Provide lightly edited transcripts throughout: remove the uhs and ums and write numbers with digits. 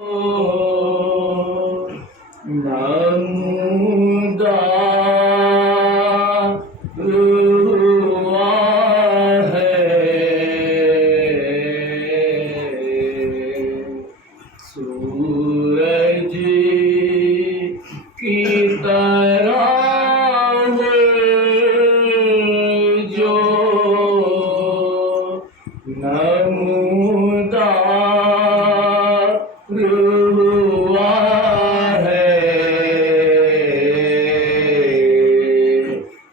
سورج کی طرح جو نمودار ہوا ہے،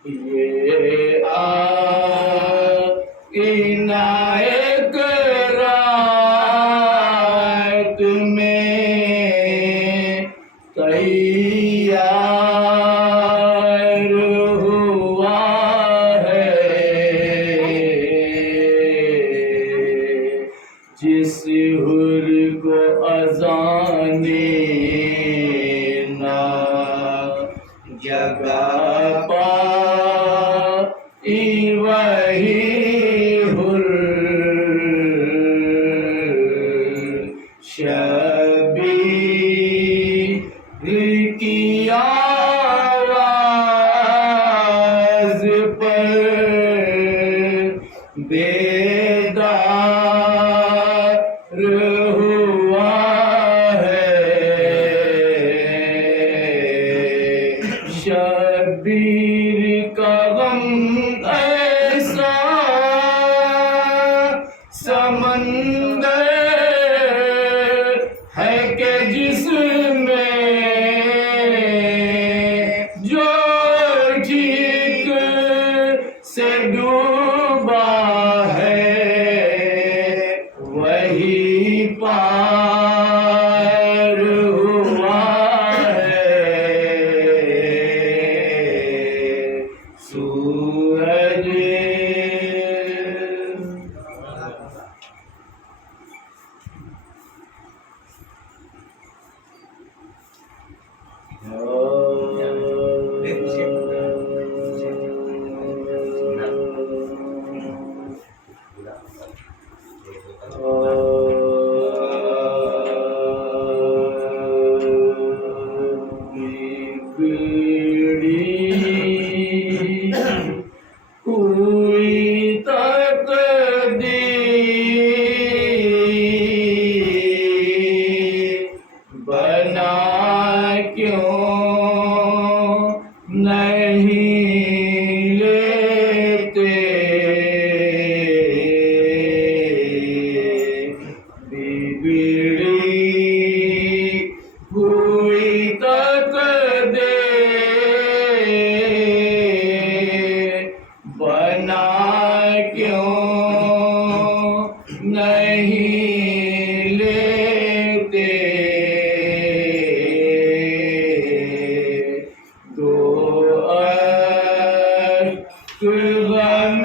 یہ آئینہ ایک رات میں تیار ہوا ہے، جس حر کو اذان نہ جگہ پائی وہی حر شبیر کی آواز پر بیدار ہوا ہے، شبیر کا غم ایسا سمندر ہے کہ جس میں جو ٹھیک سے ڈوبا ہے وہی پار ہوا ہے، سورج ہوئی تقدیر بنا کیوں نہیں لیتے، بگڑی ہوئی تقدیر بنا کیوں نہیں لیتے، دو اشک غم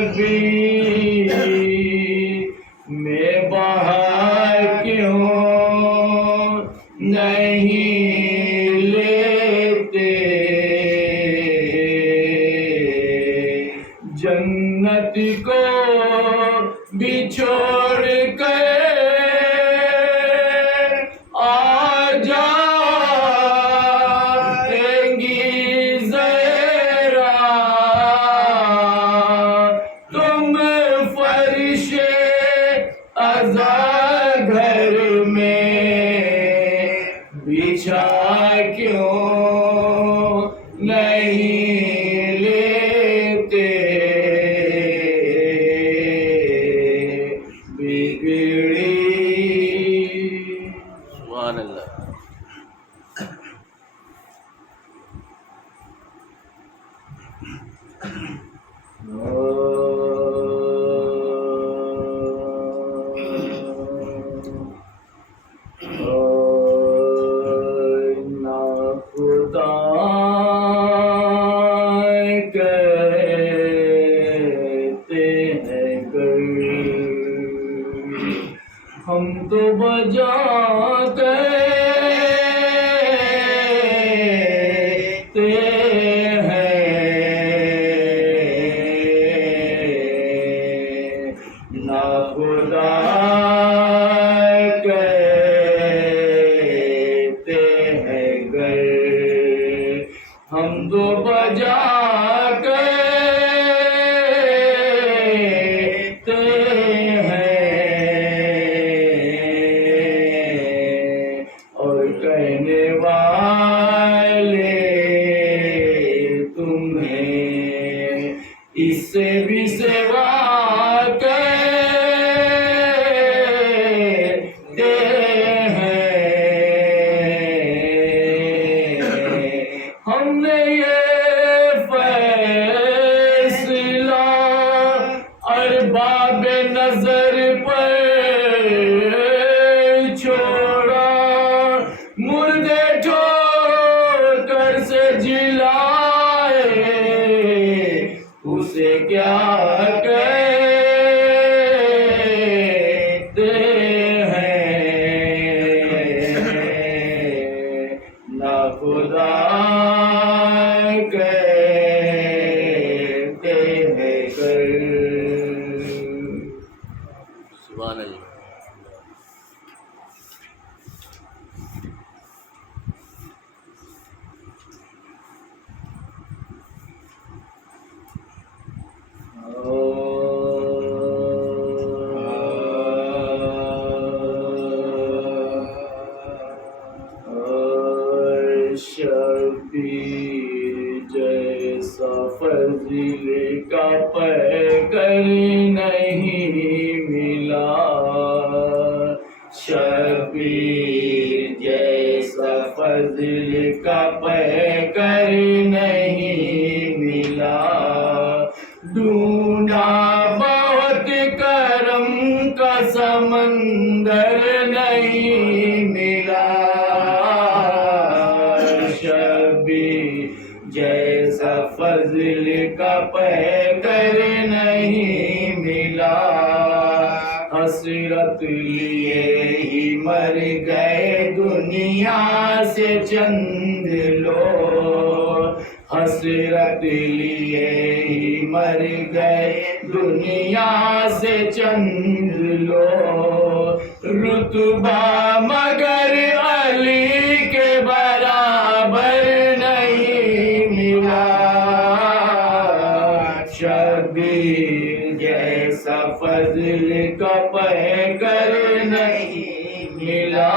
شبیر میں بہا کیوں نہیں لیتے، جنت کو بھی چھوڑ کر آ جائیں گی ذرا تم فرش عزا گھر میں بچھا کیوں نہیں لیتے، بگڑی سبحان اللہ۔ خدا کہتے ہیں گر ہم تو بجاتے ہیں، نہ خدا سبحان اللہ. شبیر جیسا فضل کا پیکر نہیں ملا. شبیر جیسا فضل کا پیکر نہیں ملا. ڈھونڈا بہت کرم کا سمندر نہیں ملا. جیسا فضل کا پیکر نہیں ملا. حسرت لیے ہی مر گئے دنیا سے چند لوگ. حسرت لیے ہی مر گئے دنیا سے چند لوگ. رتبہ مگر علی کے برابر نہیں ملا. شبیر جیسا فضل کا پیکر نہیں ملا.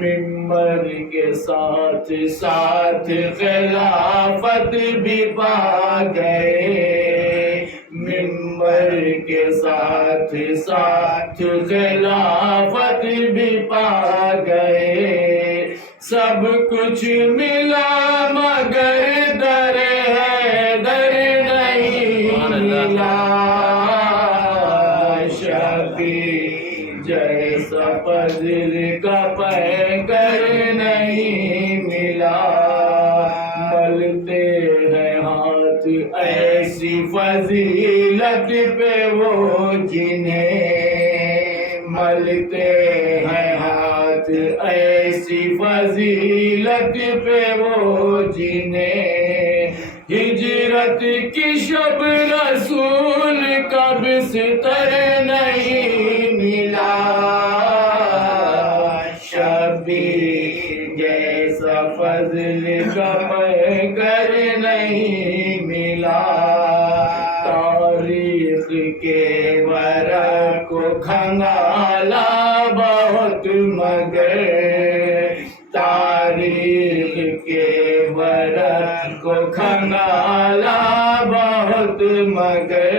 منبر کے ساتھ ساتھ خلافت بھی پا گئے. منبر کے ساتھ ساتھ خلافت بھی پا گئے. سب کچھ ملا مگر در حیدر نہیں ملا. شبیر جیسا فضل کا پیکر نہیں ملا. ملتے ہیں ہاتھ ایسی فضیلت پہ وہ جنہیں. ملتے ہیں ہاتھ ایسی فضیلت پہ وہ جنہیں. ہجرت کی شب رسول کا بستر نہیں ملا. شبیر جیسا فضل کا پیکر نہیں ملا. تاریخ کے ورق کو کھنگالا بہت مگر. تاریخ کے ورق کو کھنگالا بہت مگر.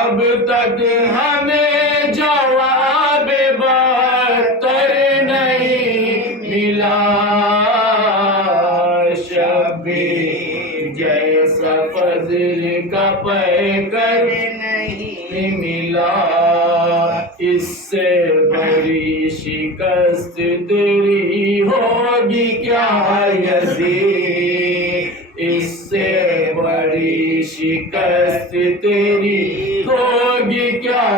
اب تک ہمیں جواب برتر نہیں ملا. شبیر جیسا فضل کا پیکر نہیں ملا. اس سے بڑی شکست تیری ہوگی کیا یزید. اس سے بڑی شکست تیری ہوگی کیا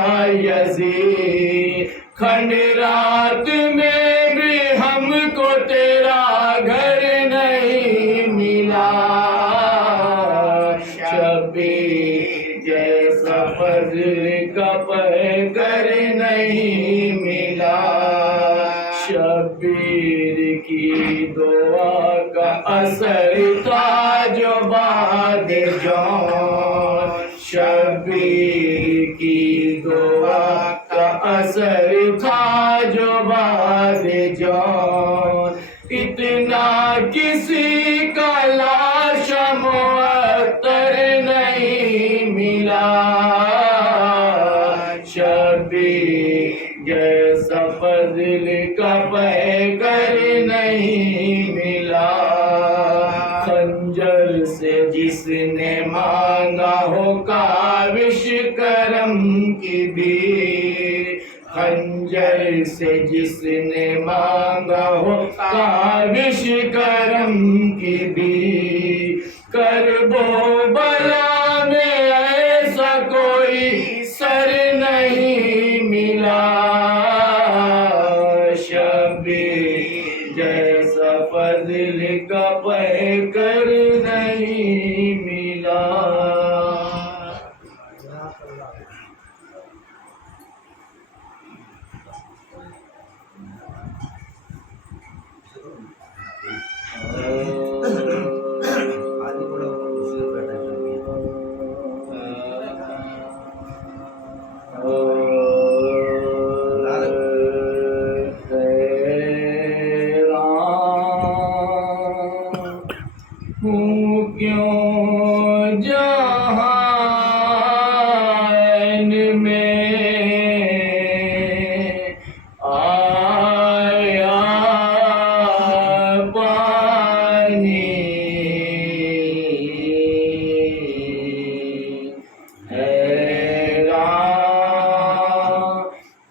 یزید. کھنڈرات میں بھی ہم کو تیرا گھر نہیں ملا. شبیر جیسا فضل کا پیکر نہیں ملا. شبیر کی دعا کا اثر تھا جو بعد جان. شبیر کی دعا کا اثر تھا جو بعد جان. اتنا کسی کا لاش معطر نہیں ملا. شبیر جیسا فضل کا پیکر نہیں ملا. خنجر سے جس نے مانگا ہو کاوش کرم کی بھی. خنجر سے جس نے مانگا ہو کاوش کرم کی بھی. کرب و بلا میں ایسا کوئی سر نہیں ملا. شبیر جیسا فضل کا پیکر نہیں ملا.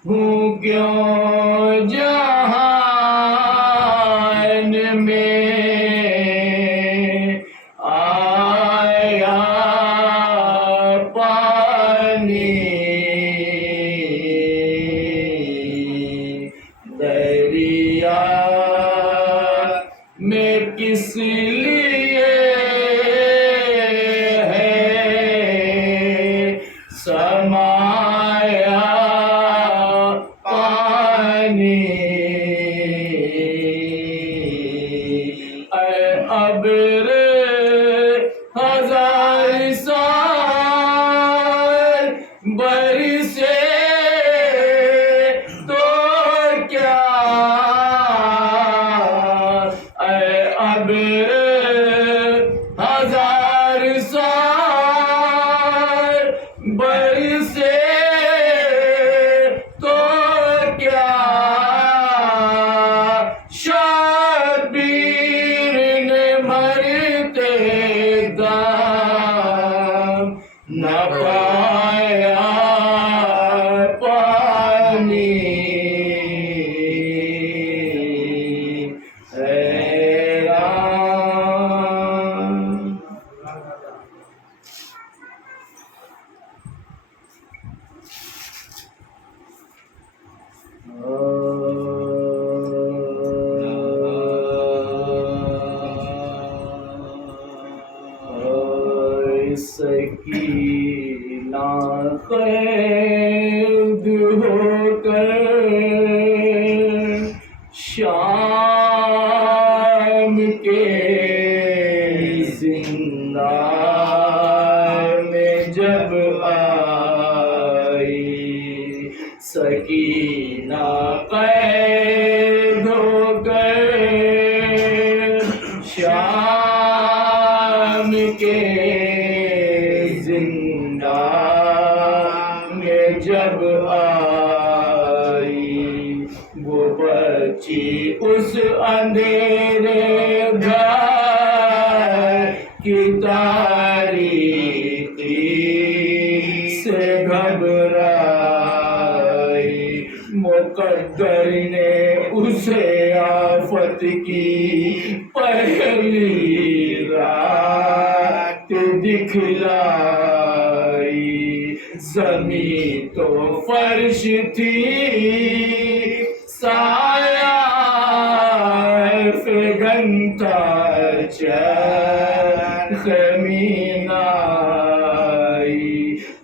ہوں کیوں جہان میں آیا پانی دریا میں کس لیے ہے سمایا پانی اے ابر ہزار سال برسے تو کیا اے ابر ہزار سال برسے تو کیا شبیر نے مرتے دم نہ پایا پانی حیران سکینہ قید ہو کر شام کے زندان میں جب آئی سکینہ قید ہو کر شام کے زندان میں جب آئی وہ بچی اس اندھیرے گھر کی تاریکی سے گھبرائی مقدر نے اسے آفت کی پہلی رات دکھلائی زمین تو فرش تھی سایہ فگنتا چرخ مینائی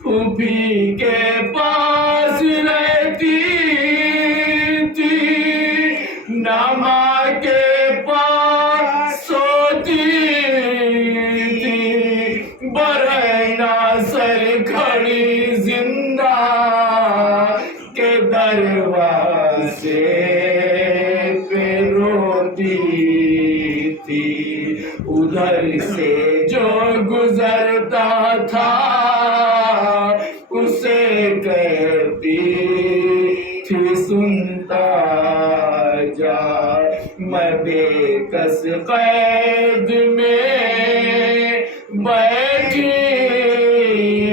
پھوپھی کے پاس رہتی تھی ناما کے پاس سوتی تھی برہنہ سر کھڑی زندہ کے دروازے پہ روتی تھی ادھر سے جو گزرتا تھا اسے کہتی تھی سنتا جا میں بے کس قید میں بیٹھی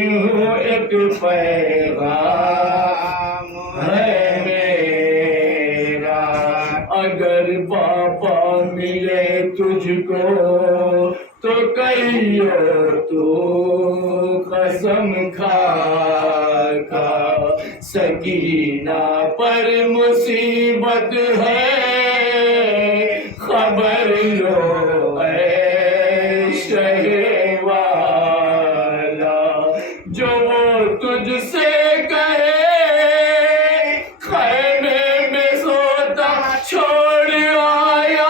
ہوں ایک پیغام ہے میرا اگر پاپا ملے تجھ کو تو کہیو تو قسم کھا کھا سکینہ پر مصیبت ہے خبر لو اے شہ والا جو وہ تجھ سے کہے خیمے میں سوتا چھوڑ آیا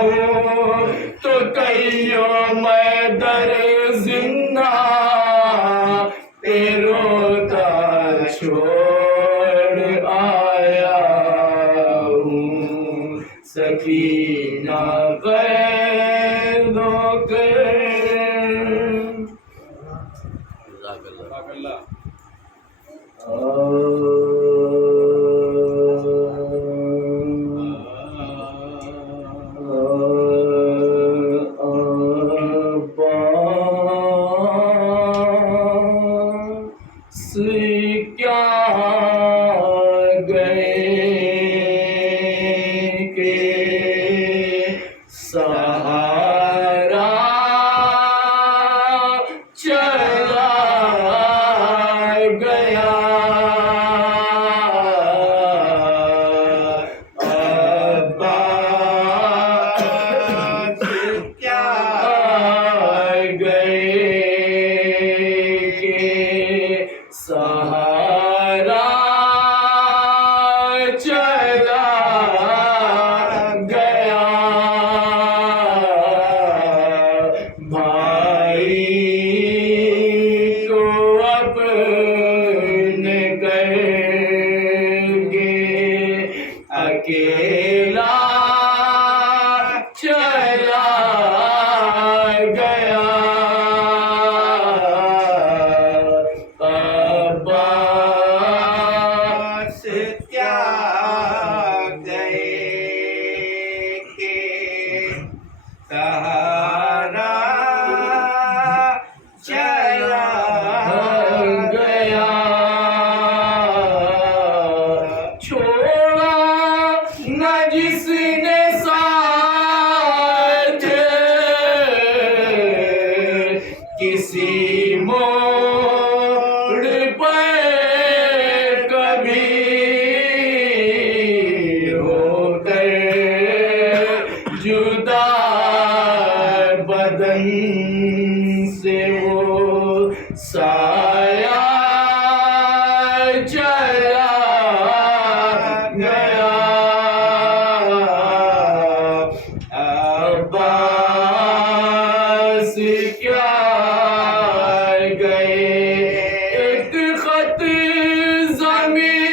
ہوں تو کہیو میں در زندہ پہ روتا چھوڑ آیا ہوں سکینہ قید ہو کر کیا اکیلا چلا گیا عباس کیا گئے کہ سہارا چلا گیا چھوڑا نہ جس نے ساتھ کسی موڑ پر کبھی ہو کر جدا بدن سے وہ سایہ چلا گیا عباس کیا گئے ایک خط زمین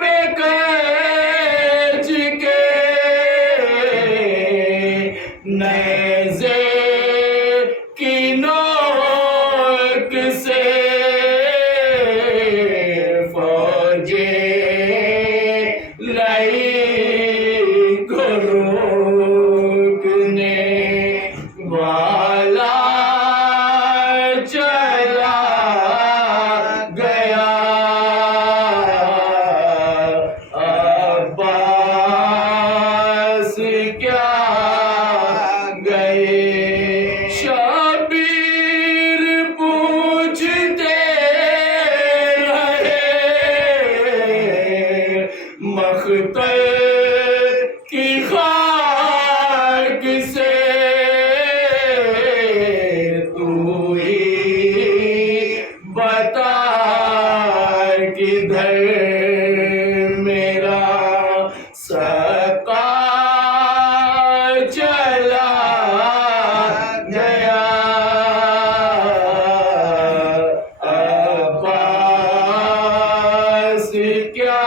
پہ کھینچ کے نیزے کی نوک سے فوجیں لائی کو روکنے والا چلا گیا عباس کیا گئے شبیر پوچھتے رہے مختار کی خاک سے تو ہی بتا کدھر میرا سقا چلا گیا عباس کیا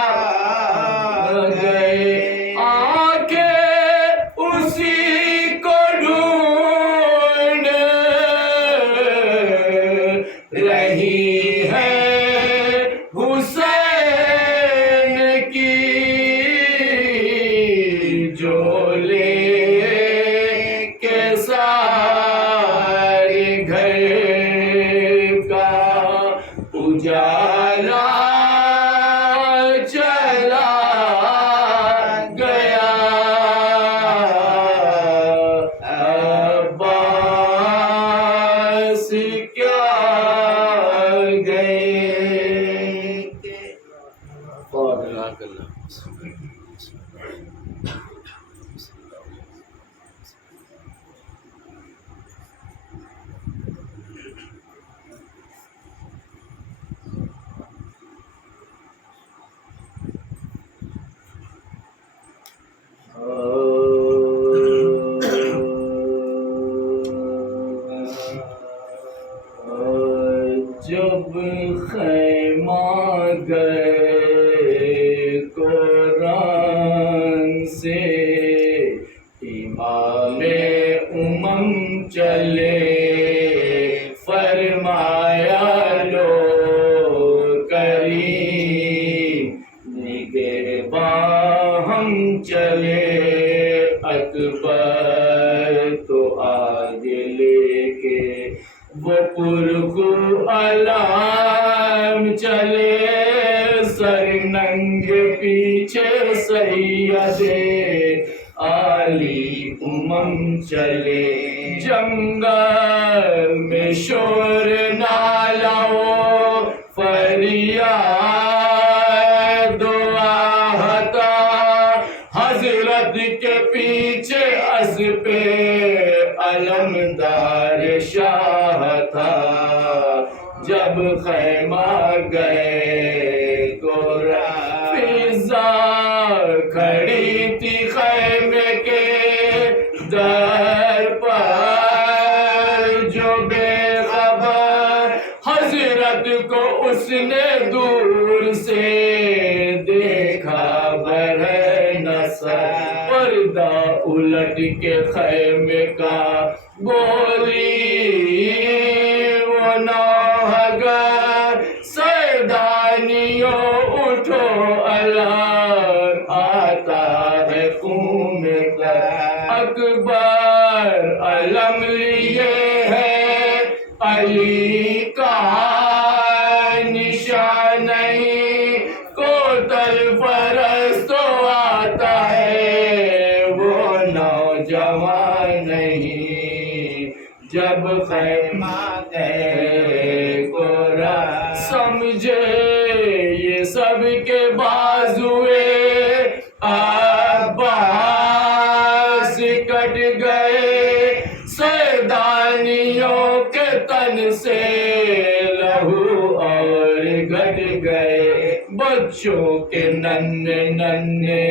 گئے آنکھیں اسی کو ڈھونڈ رہی ہے حسین کی جو لے کے سارے گھر کا اجالا چلا گیا عباس کیا گئے جب خیمہ گئے قرآن سے امام امم چلے فرمایا لو کریم نگہباں ہم چلے اکبر تو آگے لے کے وہ پرخو علام چلے سر ننگ پیچھے سید علی امم چلے جنگل میں شور نالاؤ فریاد آہتا حضرت کے پیچھے اسب علمدار شاہ تھا جب خیمہ گئے فضا کھڑی تھی خیمے کے در پر جو بے خبر حضرت کو اس نے دور سے دیکھا برہنہ سا الٹ کے خیمے کا بولی وہ نوحگر سیدانیوں اٹھو الگ آتا ہے خون کا اکبر علم لیے ہے علی کا نشان نہیں کوتل فرس تو آتا ہے وہ نوجوان نہیں جب خیمہ گئے گورا سمجھے یہ سب کے بازوئے عباس کٹ گئے سیدانیوں کے تن سے لہو اور گھٹ گئے بچوں کے ننھے ننھے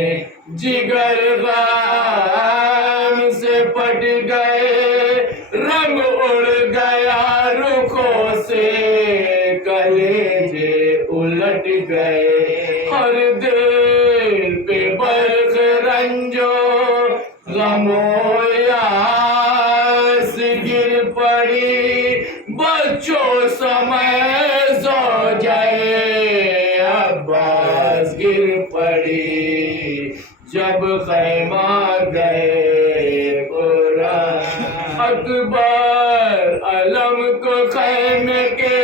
جگر غم سے پٹ گئے رنگ اڑ گیا رخوں سے کلیجے الٹ گئے ہر دل پہ برق رنجو غم و یاس گر پڑی بچوں سمے زوجہ عباس گر پڑی جب خیمہ گئے گورا اکبر علم کو خیمے کے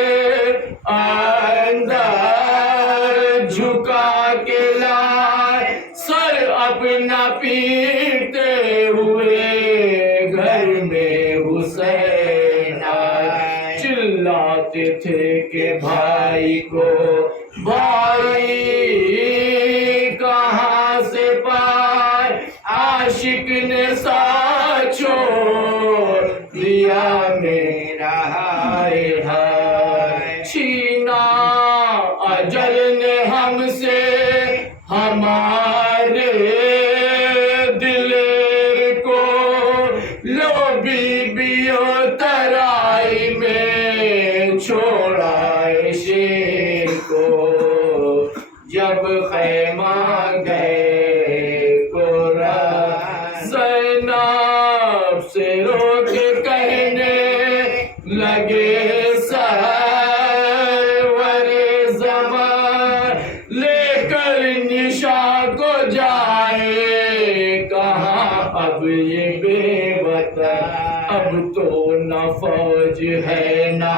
اندر جھکا کے لائے سر اپنا پیٹتے ہوئے گھر میں حسین آئے چلاتے تھے کہ بھائی کو بھائی کہاں سے پائے عاشق نے ساتھ چھوڑ دیا میرا ہائے ہائے چھینا اجل نے ہم سے ہمارے دلیر کو لو بیبیوں ترائی میں چھوڑا شیر کو جب خیمہ گئے گورا زینب سے رو کے کہنے لگے سرور زمان لے کر نشاں کو جائے کہاں اب یہ بے وطن اب تو نہ فوج ہے نہ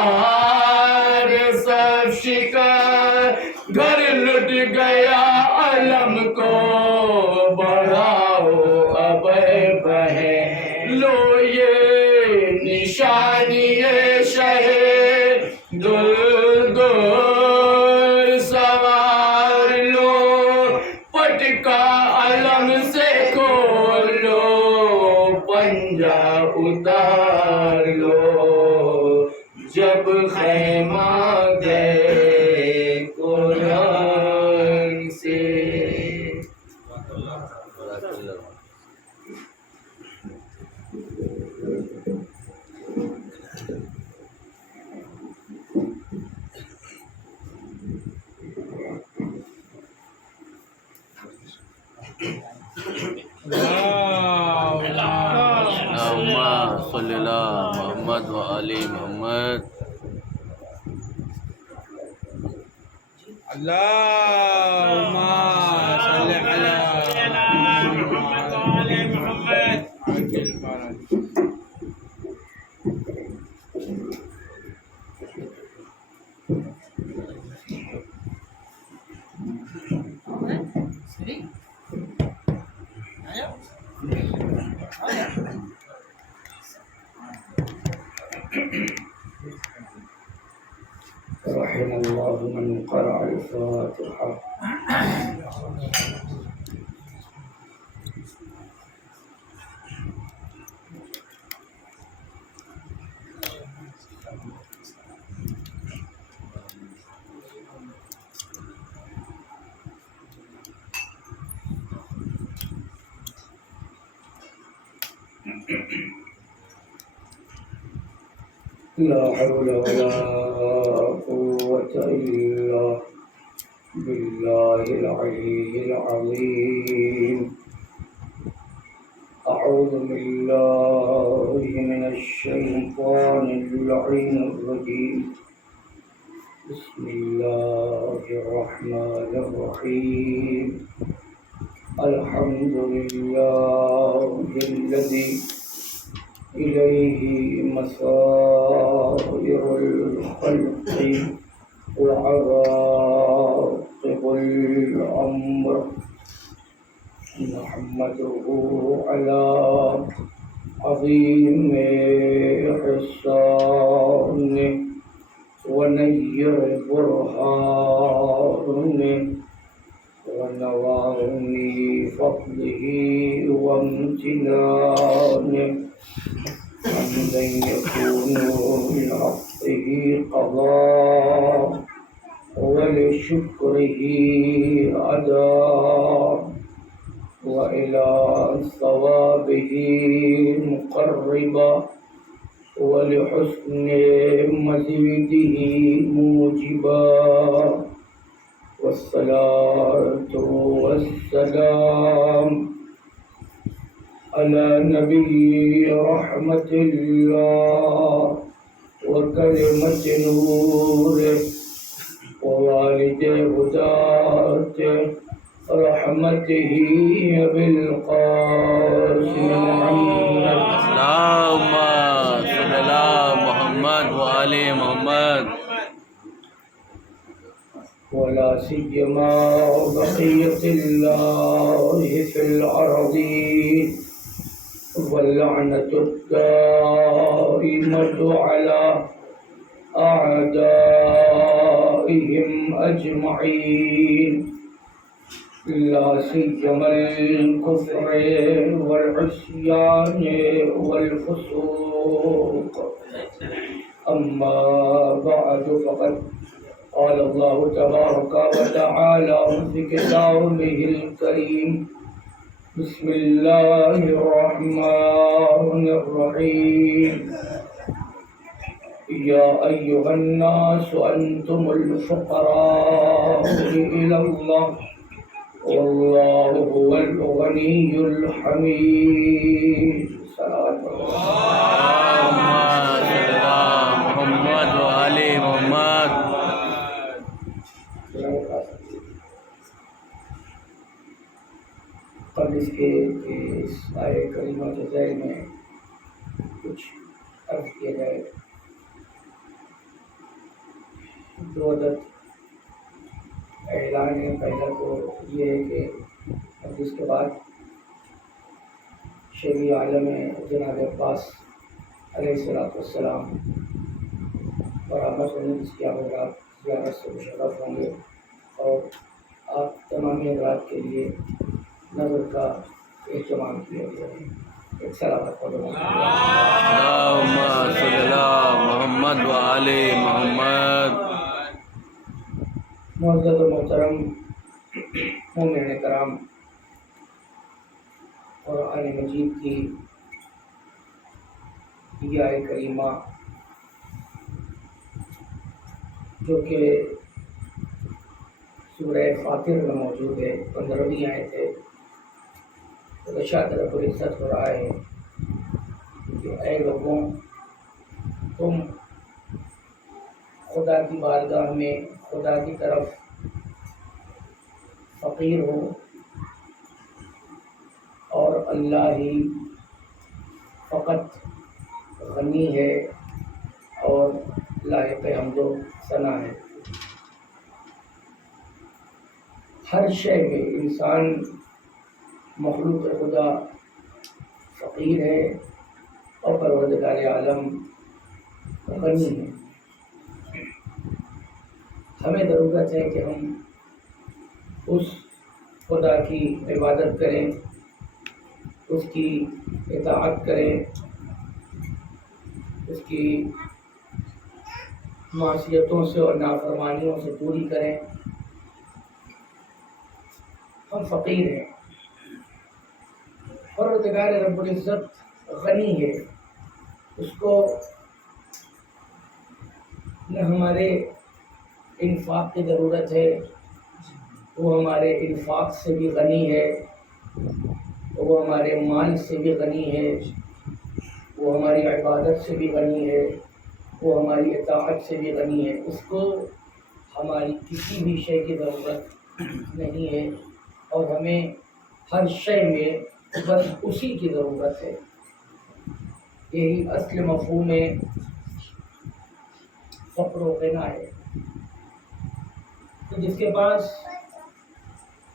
علمدار سب شکار گھر لٹ گیا علم کو بڑھاؤ اب بہن لو یہ نشانی شہر دل دل سوار لو پٹکا علم سے کھول لو پنجہ اتار لو جب خیمہ گئے قرآن سے اللهم صل على محمد وآل محمد اللهم صل على محمد وآل محمد رحم الله من قرأ الفاتحة لا حول ولا قوة إلا بالله العلي العظيم. أعوذ بالله من الشيطان اللعين الرجيم. بسم الله الرحمن الرحيم. الحمد لله الذي إليه مصائر الخلق وعواقب الأمر. نحمده على عظيم إحسانه ونير برهانه ونوام فضله وامتنانه، حمدا يكون لحقه قضاء ولشكره أداء، وإلى ثوابه مقربا ولحسن مزيده موجبا. والصلاة والسلام على نبي رحمة الله وكلمة نوره ووالد هداته رحمته بالقاسم محمد. اللهم صل على محمد وآل محمد. ولا سيما بقية الله في الأرضين، واللعنة الدائمة على أعدائهم أجمعين، لا سيما الكفر والعصيان والفسوق. أما بعد، فقد قال الله تبارك وتعالى في كتابه الكريم: بسم الله الرحمن الرحيم. يا أيها الناس أنتم الفقراء إلى الله والله هو الغني الحميد. صلوات اللهم صل على محمد وآل محمد. قبل اس کے اس آئے کریمہ کے ذیل میں کچھ عرض کیا جائے. دو عدد اعلان ہے. پہلا تو یہ ہے کہ اس کے بعد شیخ عالم جناب عباس علیہ السلام برآمد ہونے جس کی آپ حضرات زیارت سے مشرف ہوں گے، اور آپ تمامی حضرات کے لیے نظر کا اہتمام کیا گیا ہے. ایک سلامت پڑھو. اللهم صل على محمد وآل محمد. معزز و محترم مومنین کرام، قرآن مجید کی یہ آیت کریمہ جو کہ سورہ فاطر میں موجود ہے، 15ویں آیت ہے. ارشاد رب العزت ہو رہا ہے کہ اے لوگوں، تم خدا کی بارگاہ میں خدا کی طرف فقیر ہو، اور اللہ ہی فقط غنی ہے اور لائق حمد و ثنا ہے. ہر شے میں انسان مخلوق خدا فقیر ہے اور پروردگار عالم غنی ہے. ہمیں ضرورت ہے کہ ہم اس خدا کی عبادت کریں، اس کی اطاعت کریں، اس کی معصیتوں سے اور نافرمانیوں سے دوری کریں. ہم فقیر ہیں، پروردگار رب العزت غنی ہے. اس کو نہ ہمارے انفاق کی ضرورت ہے، وہ ہمارے انفاق سے بھی غنی ہے، وہ ہمارے مال سے بھی غنی ہے، وہ ہماری عبادت سے بھی غنی ہے، وہ ہماری اطاعت سے بھی غنی ہے۔ اس کو ہماری کسی بھی شے کی ضرورت نہیں ہے، اور ہمیں ہر شے میں بس اسی کی ضرورت ہے۔ یہی اصل مفہوم فقر و غنا ہے۔ تو جس کے پاس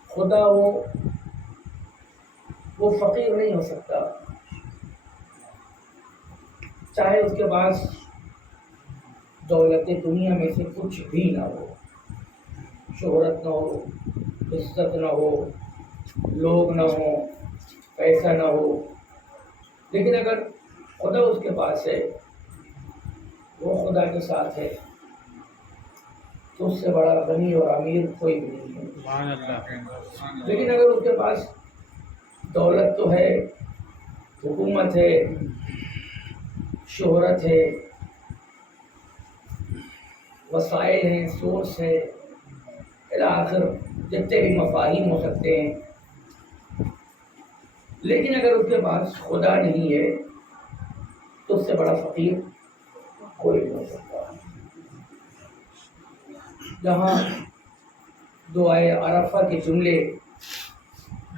خدا ہو وہ فقیر نہیں ہو سکتا، چاہے اس کے پاس دولت دنیا میں سے کچھ بھی نہ ہو، شہرت نہ ہو، عزت نہ ہو، لوگ نہ ہو، پیسہ نہ ہو، لیکن اگر خدا اس کے پاس ہے، وہ خدا کے ساتھ ہے، تو اس سے بڑا غنی اور امیر کوئی بھی نہیں ہے۔ سبحان اللہ۔ لیکن اگر اس کے پاس دولت تو ہے، حکومت ہے، شہرت ہے، وسائل ہیں، سورس ہے، الی آخر جتنے بھی مفاہیم ہو سکتے ہیں، لیکن اگر اس کے پاس خدا نہیں ہے تو اس سے بڑا فقیر کوئی نہیں ہو سکتا۔ جہاں دعائے عرفہ کے جملے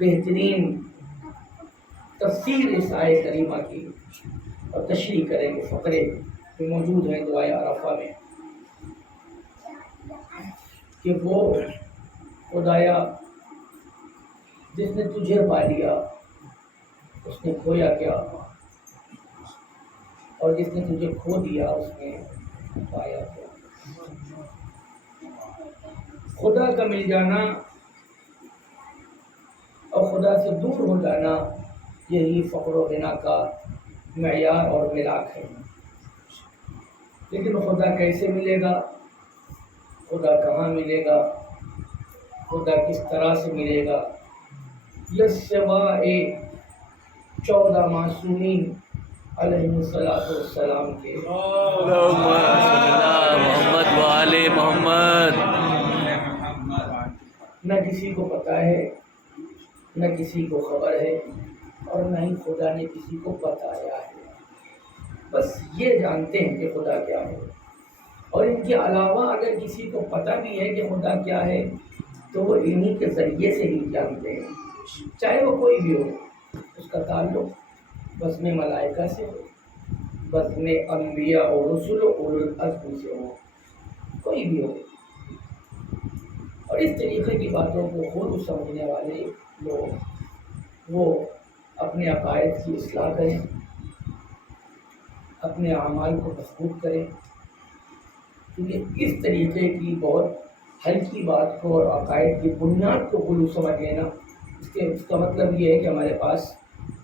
بہترین تفسیر اس آیت کریمہ کی اور تشریح کریں گے، فقرے میں موجود ہیں دعائے عرفہ میں، کہ وہ خدایا جس نے تجھے پا لیا اس نے کھویا کیا، اور جس نے تجھے کھو دیا اس نے پایا کیا۔ خدا کا مل جانا اور خدا سے دور ہو جانا، یہی فقر و غنا کا معیار اور ملاک ہے۔ لیکن خدا کیسے ملے گا، خدا کہاں ملے گا، خدا کس طرح سے ملے گا، یہ سوائے 14 معصومین علیہ السلام کے اللہم صلی اللہ محمد و آل محمد۔ نہ کسی کو پتہ ہے، نہ کسی کو خبر ہے، اور نہ ہی خدا نے کسی کو بتایا ہے۔ بس یہ جانتے ہیں کہ خدا کیا ہے، اور ان کے علاوہ اگر کسی کو پتہ بھی ہے کہ خدا کیا ہے تو وہ انہی کے ذریعے سے ہی جانتے ہیں، چاہے وہ کوئی بھی ہو۔ اس کا تعلق بس میں ملائکہ سے ہو، بس میں انبیاء اور رسول و اولو العزم سے ہو، کوئی بھی ہو۔ اور اس طریقے کی باتوں کو خود سمجھنے والے لوگ وہ اپنے عقائد کی اصلاح کریں، اپنے اعمال کو مضبوط کریں، کیونکہ اس طریقے کی بہت ہلکی بات کو اور عقائد کی بنیاد کو غلو سمجھ لینا، اس کا مطلب یہ ہے کہ ہمارے پاس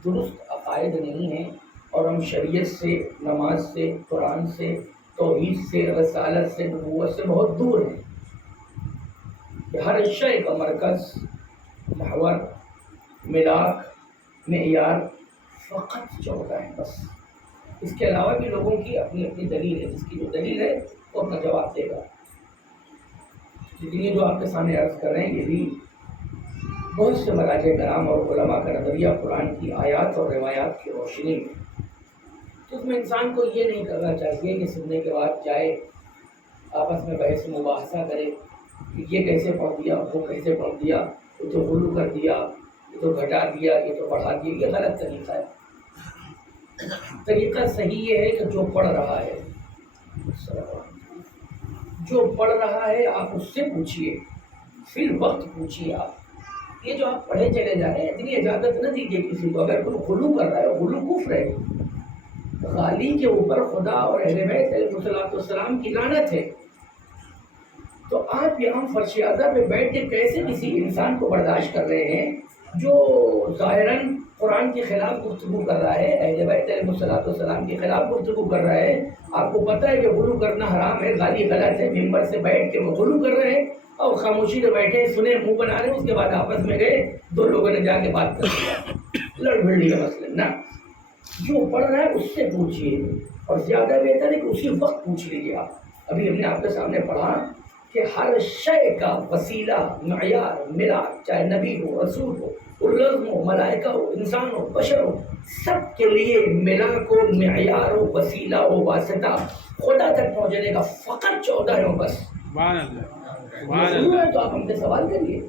درست عقائد نہیں ہیں، اور ہم شریعت سے، نماز سے، قرآن سے، توحید سے، رسالت سے، نبوت سے بہت دور ہیں۔ ہر شے کا مرکز، محور، ملاک، معیار فقط 14 ہے بس۔ اس کے علاوہ بھی لوگوں کی اپنی اپنی دلیل ہے، جس کی جو دلیل ہے وہ اپنا جواب دے گا۔ لیکن یہ جو آپ کے سامنے عرض کر رہے ہیں یہ بھی بہت سے مراجع کرام اور علماء کا نظریہ قرآن کی آیات اور روایات کی روشنی میں، تو اس میں انسان کو یہ نہیں کرنا چاہیے کہ سننے کے بعد جائے آپس میں بحث مباحثہ کرے کہ یہ کیسے پڑھ دیا، وہ کیسے پڑھ دیا، یہ تو غلو کر دیا، یہ تو گھٹا دیا، یہ تو بڑھا دیا۔ یہ غلط طریقہ ہے۔ طریقہ صحیح یہ ہے کہ جو پڑھ رہا ہے، جو پڑھ رہا ہے آپ اس سے پوچھئے، فی الوقت پوچھئے۔ آپ یہ جو آپ پڑھے چلے جا رہے ہیں اتنی اجازت نہ دیجیے کسی کو۔ اگر کوئی غلو کر رہا ہے، غلو کفر ہے، غالی کے اوپر خدا اور اہل بیت علیہ السلام کی لعنت ہے، تو آپ یہاں فرش اعظم پہ بیٹھ کے کیسے کسی انسان کو برداشت کر رہے ہیں جو ظاہراً قرآن کے خلاف گفتگو کر رہا ہے، اہل بیت علیہ السلام کے خلاف گفتگو کر رہا ہے؟ آپ کو پتہ ہے کہ غلو کرنا حرام ہے، غالی غلط ہے، ممبر سے بیٹھ کے وہ غلو کر رہے ہیں اور خاموشی سے بیٹھے سنے، منہ بنا رہے ہیں، اس کے بعد آپس میں گئے، دو لوگوں نے جا کے بات کر دیا، لڑ بھڑ لیا مثلاً۔ نہ، جو پڑھ رہا ہے اس سے پوچھیے، اور زیادہ بہتر ہے کہ اسی وقت پوچھ لیجیے۔ آپ ابھی ہم نے آپ کے سامنے پڑھا کہ ہر شے کا وسیلہ معیار ملا، چاہے نبی ہو، رسول ہو، العزم ہو، ملائکہ ہو، انسان ہو، بشر ہو، سب کے لیے ملا کو معیار ہو، وسیلہ ہو، واسطہ خدا تک پہنچنے کا فقط 14 ہو بس۔ سبحان اللہ سبحان ضرور اللہ ہے تو آپ ہم سے سوال کریے،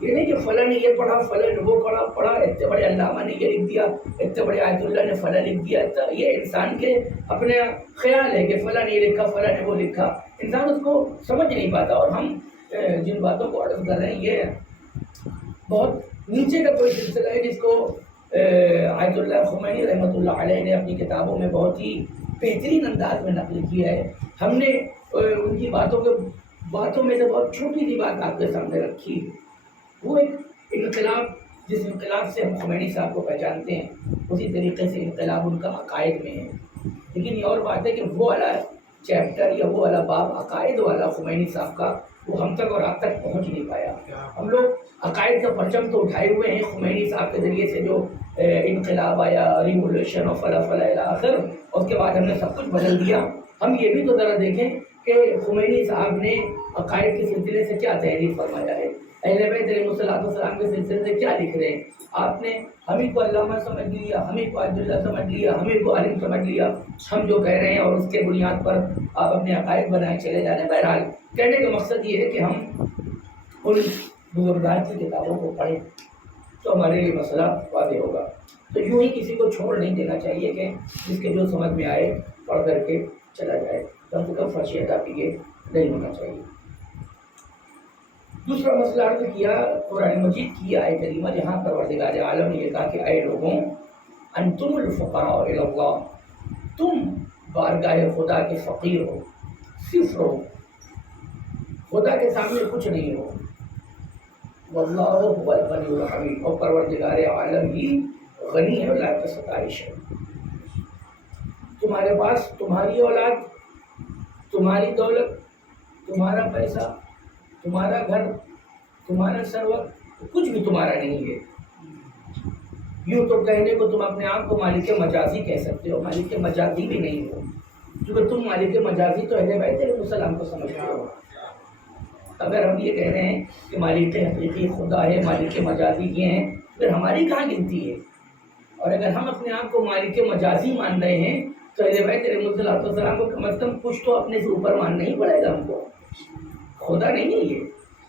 یہ نہیں کہ فلاں نے یہ پڑھا، فلاں نے وہ پڑھا، اتنے بڑے علامہ نے یہ لکھ دیا، اتنے بڑے آیت اللہ نے فلاں لکھ دیا۔ یہ انسان کے اپنے خیال ہے کہ فلاں نے یہ لکھا، فلاں نے وہ لکھا، انسان اس کو سمجھ نہیں پاتا۔ اور ہم جن باتوں کو عرض کر رہے ہیں یہ بہت نیچے کا کوئی سلسلہ ہے جس کو آیت اللہ خمینی رحمۃ اللہ علیہ نے اپنی کتابوں میں بہت ہی بہترین انداز میں نقل کیا ہے۔ ہم نے ان کی باتوں میں سے بہت چھوٹی سی بات آپ کے سامنے رکھی ہے۔ وہ ایک انقلاب، جس انقلاب سے ہم خمینی صاحب کو پہچانتے ہیں، اسی طریقے سے انقلاب ان کا عقائد میں ہے۔ لیکن یہ اور بات ہے کہ وہ والا چیپٹر یا وہ والا باب عقائد والا خمینی صاحب کا، وہ ہم تک اور آپ تک پہنچ نہیں پایا۔ ہم لوگ عقائد کا پرچم تو اٹھائے ہوئے ہیں خمینی صاحب کے ذریعے سے، جو انقلاب آیا، ریولیوشن اور فلا فلا الی آخر، اس کے بعد ہم نے سب کچھ بدل دیا۔ ہم یہ بھی تو ذرا دیکھیں کہ خمینی صاحب نے عقائد کے سلسلے سے کیا تحریر فرمایا ہے، اہل بیت علیہ السلام کے سلسلے سے کیا لکھ رہے ہیں۔ آپ نے ہمیں کو علامہ سمجھ لیا، ہمیں کو عبداللہ سمجھ لیا، ہمیں کو عالم سمجھ لیا، ہم جو کہہ رہے ہیں اور اس کے بنیاد پر آپ اپنے عقائد بنائے چلے جا رہے ہیں۔ بہرحال کہنے کا مقصد یہ ہے کہ ہم ان بزرگان کی کتابوں کو پڑھیں تو ہمارے لیے مسئلہ واضح ہوگا۔ تو یوں ہی کسی کو چھوڑ نہیں دینا چاہیے کہ جس کے جو سمجھ میں آئے پڑھ کر کے چلا جائے، کم سے کم فرشی عطا کی یہ نہیں ہونا چاہیے۔ دوسرا مسئلہ عرض کیا قرآن مجید کی آیت کریمہ، جہاں پروردگار عالم نے یہ کہا کہ اے لوگوں انتم الفقراء الی اللہ، تم بارگاہ خدا کے فقیر ہو، صفر ہو، خدا کے سامنے کچھ نہیں ہو۔ واللہ هو الغنی الحمید، اور پروردگار عالم ہی غنی ہے، اللہ کی ستائش ہے۔ تمہارے پاس تمہاری اولاد، تمہاری دولت، تمہارا پیسہ، تمہارا گھر، تمہارا ثروت، کچھ بھی تمہارا نہیں ہے۔ یوں تو کہنے کو تم اپنے آپ کو مالک مجازی کہہ سکتے ہو، مالک مجازی بھی نہیں ہو، کیونکہ تم مالک مجازی تو اہل بیت علیہ السلام کو سمجھتے ہو۔ اگر ہم یہ کہہ رہے ہیں کہ مالک حقیقی خدا ہے، مالک مجازی یہ ہیں، پھر ہماری کہاں گنتی ہے؟ اور اگر ہم اپنے آپ کو مالک مجازی مان رہے ہیں تو اہل بیت علیہ السلام کو کم از کم کچھ تو اپنے سے اوپر ماننا ہی پڑے گا ہم کو۔ خدا نہیں ہے یہ،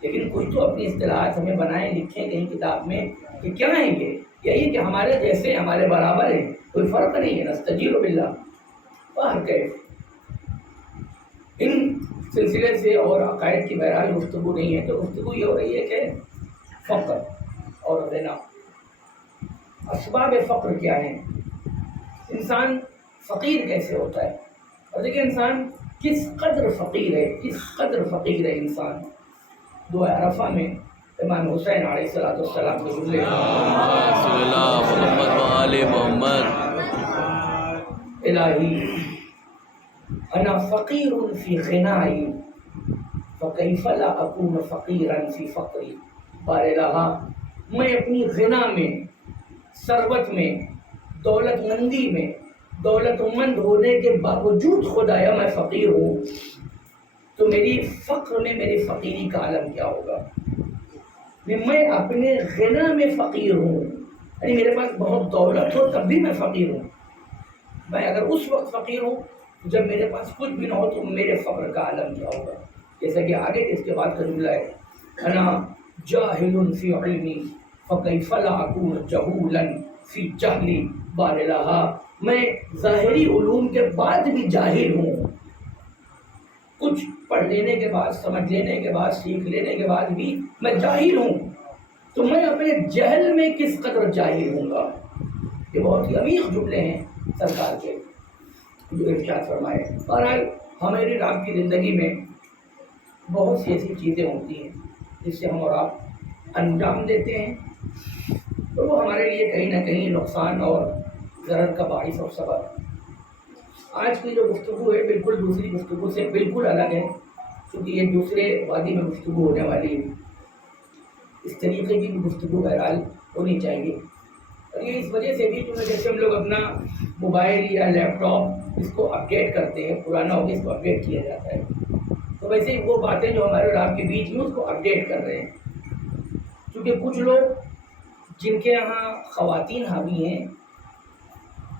لیکن کچھ تو اپنی اصطلاحات ہمیں بنائیں، لکھیں کہیں کتاب میں کہ کیا ہے یہ، یہی کہ ہمارے جیسے ہمارے برابر ہیں، کوئی فرق نہیں ہے، نستجیر باللہ فہر کیف۔ ان سلسلے سے اور عقائد کی بہرحال گفتگو نہیں ہے، تو گفتگو یہ ہو رہی ہے کہ فقر اور غنا، اسباب فقر کیا ہیں، انسان فقیر کیسے ہوتا ہے، اور دیکھیں انسان کس قدر فقیر ہے، کس قدر فقیر ہے انسان۔ دعا عرفہ میں امام حسین علیہ السلام کے جملے رسول اللہ محمد و آل محمد۔ الہی انا فقیر فی غنائی فکیف لا اکون فقیرا فی فقری۔ بار الہا میں اپنی غنا میں، ثروت میں، دولت مندی میں، دولت مند ہونے کے باوجود خدایا میں فقیر ہوں، تو میری فقر میں میری فقیری کا عالم کیا ہوگا۔ میں اپنے غنا میں فقیر ہوں، یعنی میرے پاس بہت دولت ہو تب بھی میں فقیر ہوں۔ میں اگر اس وقت فقیر ہوں جب میرے پاس کچھ بھی نہ ہو تو میرے فقر کا عالم کیا ہوگا۔ جیسا کہ آگے اس کے بعد کا جملہ ہے، انا جاہل فی علمی فکیف لا اکون جہولا فی جہلی۔ بار الہا میں ظاہری علوم کے بعد بھی جاہل ہوں، کچھ پڑھ لینے کے بعد، سمجھ لینے کے بعد، سیکھ لینے کے بعد بھی میں جاہل ہوں، تو میں اپنے جہل میں کس قدر جاہل ہوں گا۔ یہ بہت ہی عمیق جملے ہیں سرکار کے جو ارشاد فرمائے۔ بہرحال ہماری آپ کی زندگی میں بہت سی ایسی چیزیں ہوتی ہیں جس سے ہم اور آپ انجام دیتے ہیں، تو وہ ہمارے لیے کہیں نہ کہیں نقصان اور ضرر کا باعث اور سبب۔ آج کی جو گفتگو ہے بالکل دوسری گفتگو سے بالکل الگ ہے، کیونکہ یہ دوسرے وادی میں گفتگو ہونے والی ہے۔ اس طریقے کی گفتگو بہرحال ہونی چاہیے، اور یہ اس وجہ سے بھی کیونکہ جیسے ہم لوگ اپنا موبائل یا لیپ ٹاپ اس کو اپڈیٹ کرتے ہیں، پرانا ہو گیا اس کو اپڈیٹ کیا جاتا ہے، تو ویسے ہی وہ باتیں جو ہمارے اور آپ کے بیچ میں اس کو اپڈیٹ کر رہے ہیں. کیونکہ کچھ لوگ جن کے یہاں خواتین حاوی ہیں،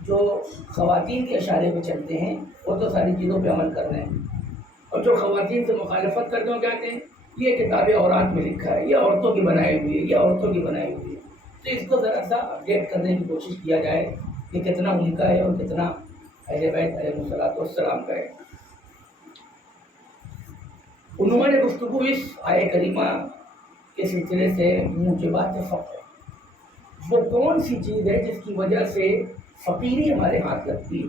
جو خواتین کے اشارے پہ چلتے ہیں، وہ تو ساری چیزوں پہ عمل کر رہے ہیں، اور جو خواتین سے مخالفت کرتے ہیں کہتے ہیں یہ کتاب اورات میں لکھا ہے، یہ عورتوں کی بنائی ہوئی ہے، یہ عورتوں کی بنائی ہوئی ہے. تو اس کو ذرا سا اپڈیٹ کرنے کی کوشش کیا جائے کہ کتنا ان کا ہے اور کتنا اہل بیت علیہ الصلوۃ والسلام کا ہے. عنوان گفتگو اس آیہ کریمہ کے سلسلے سے موجبات فقر، وہ کون سی چیز ہے جس کی وجہ سے فقیری ہمارے ہاتھ لگتی ہے.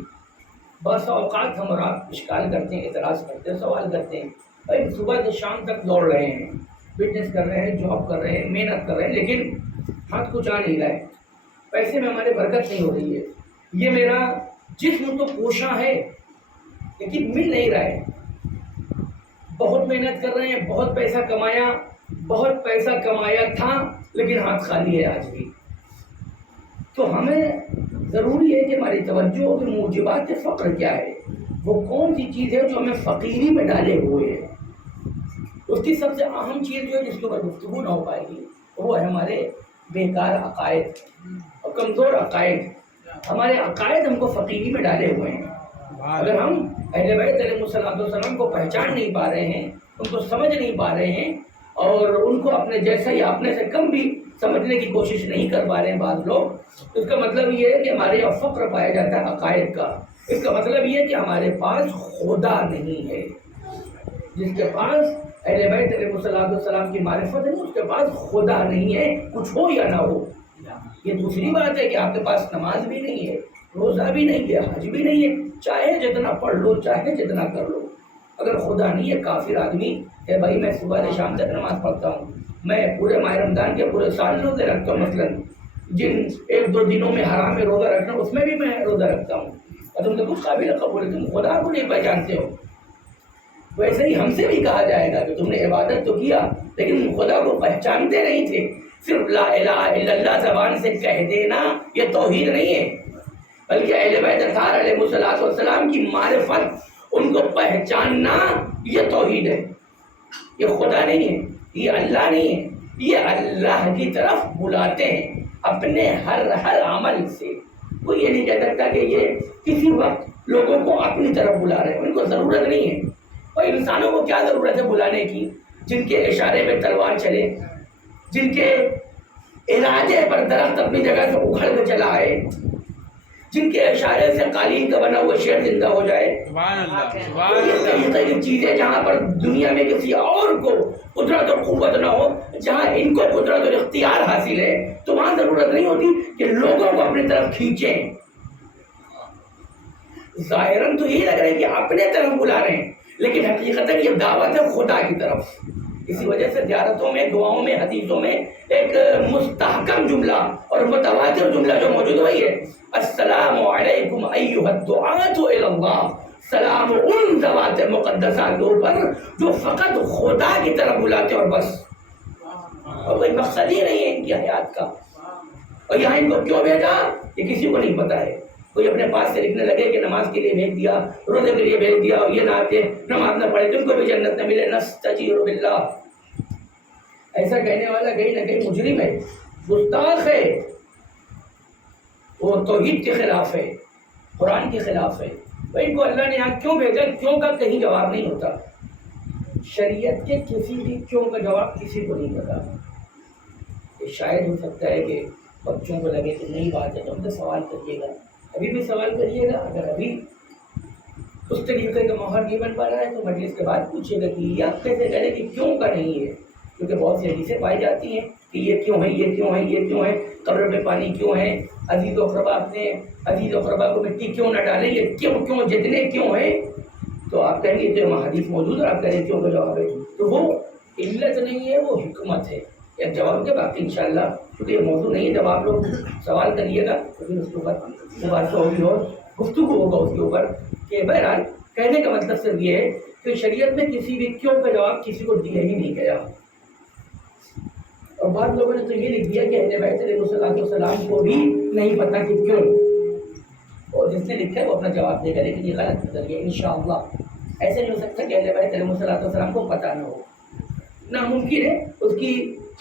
بس اوقات ہم اور آپ اشکال کرتے ہیں، اعتراض کرتے ہیں، سوال کرتے ہیں، بھائی صبح سے شام تک دوڑ رہے ہیں، بزنس کر رہے ہیں، جاب کر رہے ہیں، محنت کر رہے ہیں، لیکن ہاتھ کچھ آ نہیں رہا ہے، پیسے میں ہمارے برکت نہیں ہو رہی ہے، یہ میرا جسم تو پوشاں ہے لیکن مل نہیں رہا ہے. بہت محنت کر رہے ہیں، بہت پیسہ کمایا تھا لیکن ہاتھ خالی ہے آج بھی. تو ہمیں ضروری ہے کہ ہماری توجہ ہو کہ موجبات فقر کیا ہے، وہ کون سی چیز ہے جو ہمیں فقیری میں ڈالے ہوئے ہے. اس کی سب سے اہم چیز جو ہے جس کے اوپر گفتگو نہ ہو پائے گی وہ ہے ہمارے بیکار عقائد اور کمزور عقائد. ہمارے عقائد ہم کو فقیری میں ڈالے ہوئے ہیں. اگر ہم اہل بیت علیہ الصلوۃ والسلام کو پہچان نہیں پا رہے ہیں، ان کو سمجھ نہیں پا رہے ہیں، اور ان کو اپنے جیسا یا اپنے سے کم بھی سمجھنے کی کوشش نہیں کر پا رہے ہیں بعض لوگ، تو اس کا مطلب یہ ہے کہ ہمارے یہاں فقر پایا جاتا ہے عقائد کا. اس کا مطلب یہ ہے کہ ہمارے پاس خدا نہیں ہے. جس کے پاس اہل بیت علیہ الصلوۃ والسلام کی معرفت ہے اس کے پاس خدا نہیں ہے، کچھ ہو یا نہ ہو. یہ دوسری بات ہے کہ آپ کے پاس نماز بھی نہیں ہے، روزہ بھی نہیں ہے، حج بھی نہیں ہے، چاہے جتنا پڑھ لو، چاہے جتنا کر لو، اگر خدا نہیں ہے کافر آدمی ہے. بھائی میں صبح سے شام تک نماز پڑھتا ہوں، میں پورے ماہ رمضان کے پورے سال روزے رکھتا ہوں، مثلاً جن ایک دو دنوں میں حرام میں روزہ رکھنا اس میں بھی میں روزہ رکھتا ہوں، اور تم تو کچھ قابل قبول ہے، تم خدا کو نہیں پہچانتے ہو. ویسے ہی ہم سے بھی کہا جائے گا کہ تم نے عبادت تو کیا لیکن خدا کو پہچانتے نہیں تھے. صرف لا الہ الا اللہ زبان سے کہہ دینا یہ توحید نہیں ہے، بلکہ اہل بیت اطہار علیہ الصلوۃ والسلام کی معرفت، ان کو پہچاننا یہ توحید ہے. یہ خدا نہیں ہے، یہ اللہ نہیں ہے، یہ اللہ کی طرف بلاتے ہیں اپنے ہر عمل سے. کوئی یہ نہیں کہہ سکتا کہ یہ کسی وقت لوگوں کو اپنی طرف بلا رہے ہیں، ان کو ضرورت نہیں ہے. اور انسانوں کو کیا ضرورت ہے بلانے کی، جن کے اشارے پہ تلوار چلے، جن کے ارادے پر درخت اپنی جگہ سے اکھڑ کے چلا آئے، جن کے اشارے سے قالین کا بنا ہوا شعر زندہ ہو جائے. سبحان اللہ، سبحان اللہ. یہ چیزیں جہاں پر دنیا میں کسی اور کو قدرت اور قوت نہ ہو، جہاں ان کو قدرت اور اختیار حاصل ہے، تو وہاں ضرورت نہیں ہوتی کہ لوگوں کو اپنی طرف کھینچیں. ظاہراً تو یہ لگ رہا ہے کہ اپنے طرف بلا رہے ہیں، لیکن حقیقت یہ دعوت ہے خدا کی طرف. اسی وجہ سے زیارتوں میں، دعاؤں میں، حدیثوں میں ایک مستحکم جملہ اور متواتر جملہ جو موجود وہی ہے، السلام علیکم ایھا الدعاۃ الی اللہ. سلام ان ذوات مقدسہ کے اوپر جو فقط خدا کی طرف بلاتے اور بس، اور کوئی مقصد ہی نہیں ہے ان کی حیات کا. اور یہاں ان کو کیوں بھیجا یہ کسی کو نہیں پتا ہے. کوئی اپنے پاس سے لکھنے لگے کہ نماز کے لیے بھیج دیا، روزے کے لیے بھیج دیا، اور یہ نہ آتے نماز نہ پڑھے تو ان کو بھی جنت نہ ملے. نستجیر باللہ. ایسا کہنے والا کہیں نہ کہیں مجرم ہے، گستاخ ہے، وہ توحید کے خلاف ہے، قرآن کے خلاف ہے. ان کو اللہ نے یہاں کیوں بھیجا، کیوں کا کہیں جواب نہیں ہوتا. شریعت کے کسی بھی کیوں کا جواب کسی کو نہیں پتا. شاید ہو سکتا ہے کہ بچوں کو لگے کہ نئی بات ہے تو ان سے سوال کریے گا، ابھی بھی سوال کریے گا. اگر ابھی اس طریقے کا ماحول نہیں بن پا رہا ہے تو مجلس کے بعد پوچھے گا کہ یہ آپ کیسے کریں کہ کیوں کا نہیں ہے. کیونکہ بہت سی حدیثیں پائی جاتی ہیں کہ یہ کیوں ہے، یہ کیوں ہے، یہ کیوں ہے، قبر پہ پانی کیوں ہے، عزیز و اقربا اپنے عزیز و اقربا کو مٹی کیوں نہ ڈالیں، یہ کیوں جتنے کیوں ہیں. تو آپ کہیں گے کہ وہاں حدیث موجود ہے، آپ کہیں کیوں کا جواب ہے. تو وہ علت نہیں ہے، وہ حکمت ہے. ایک جواب کے باقی انشاءاللہ کیونکہ یہ موضوع نہیں ہے، جب آپ لوگ سوال کریے گا تو پھر اس کے اوپر مباحثہ ہوگی اور گفتگو ہوگا اس کے اوپر. کہ بہرحال کہنے کا مطلب صرف یہ ہے کہ شریعت میں کسی بھی کیوں کا جواب کسی کو دیا ہی نہیں گیا. اور بعض لوگوں نے تو یہ لکھ دیا کہ اہل بیت علیہ الصلوۃ والسلام کو بھی نہیں پتا کہ کیوں، اور جس نے لکھا ہے وہ اپنا جواب دے گا، لیکن یہ غلط نظریہ. انشاءاللہ ایسے نہیں ہو سکتا کہ اہل بیت علیہ السلام کو پتہ نہ ہو، ناممکن ہے، اس کی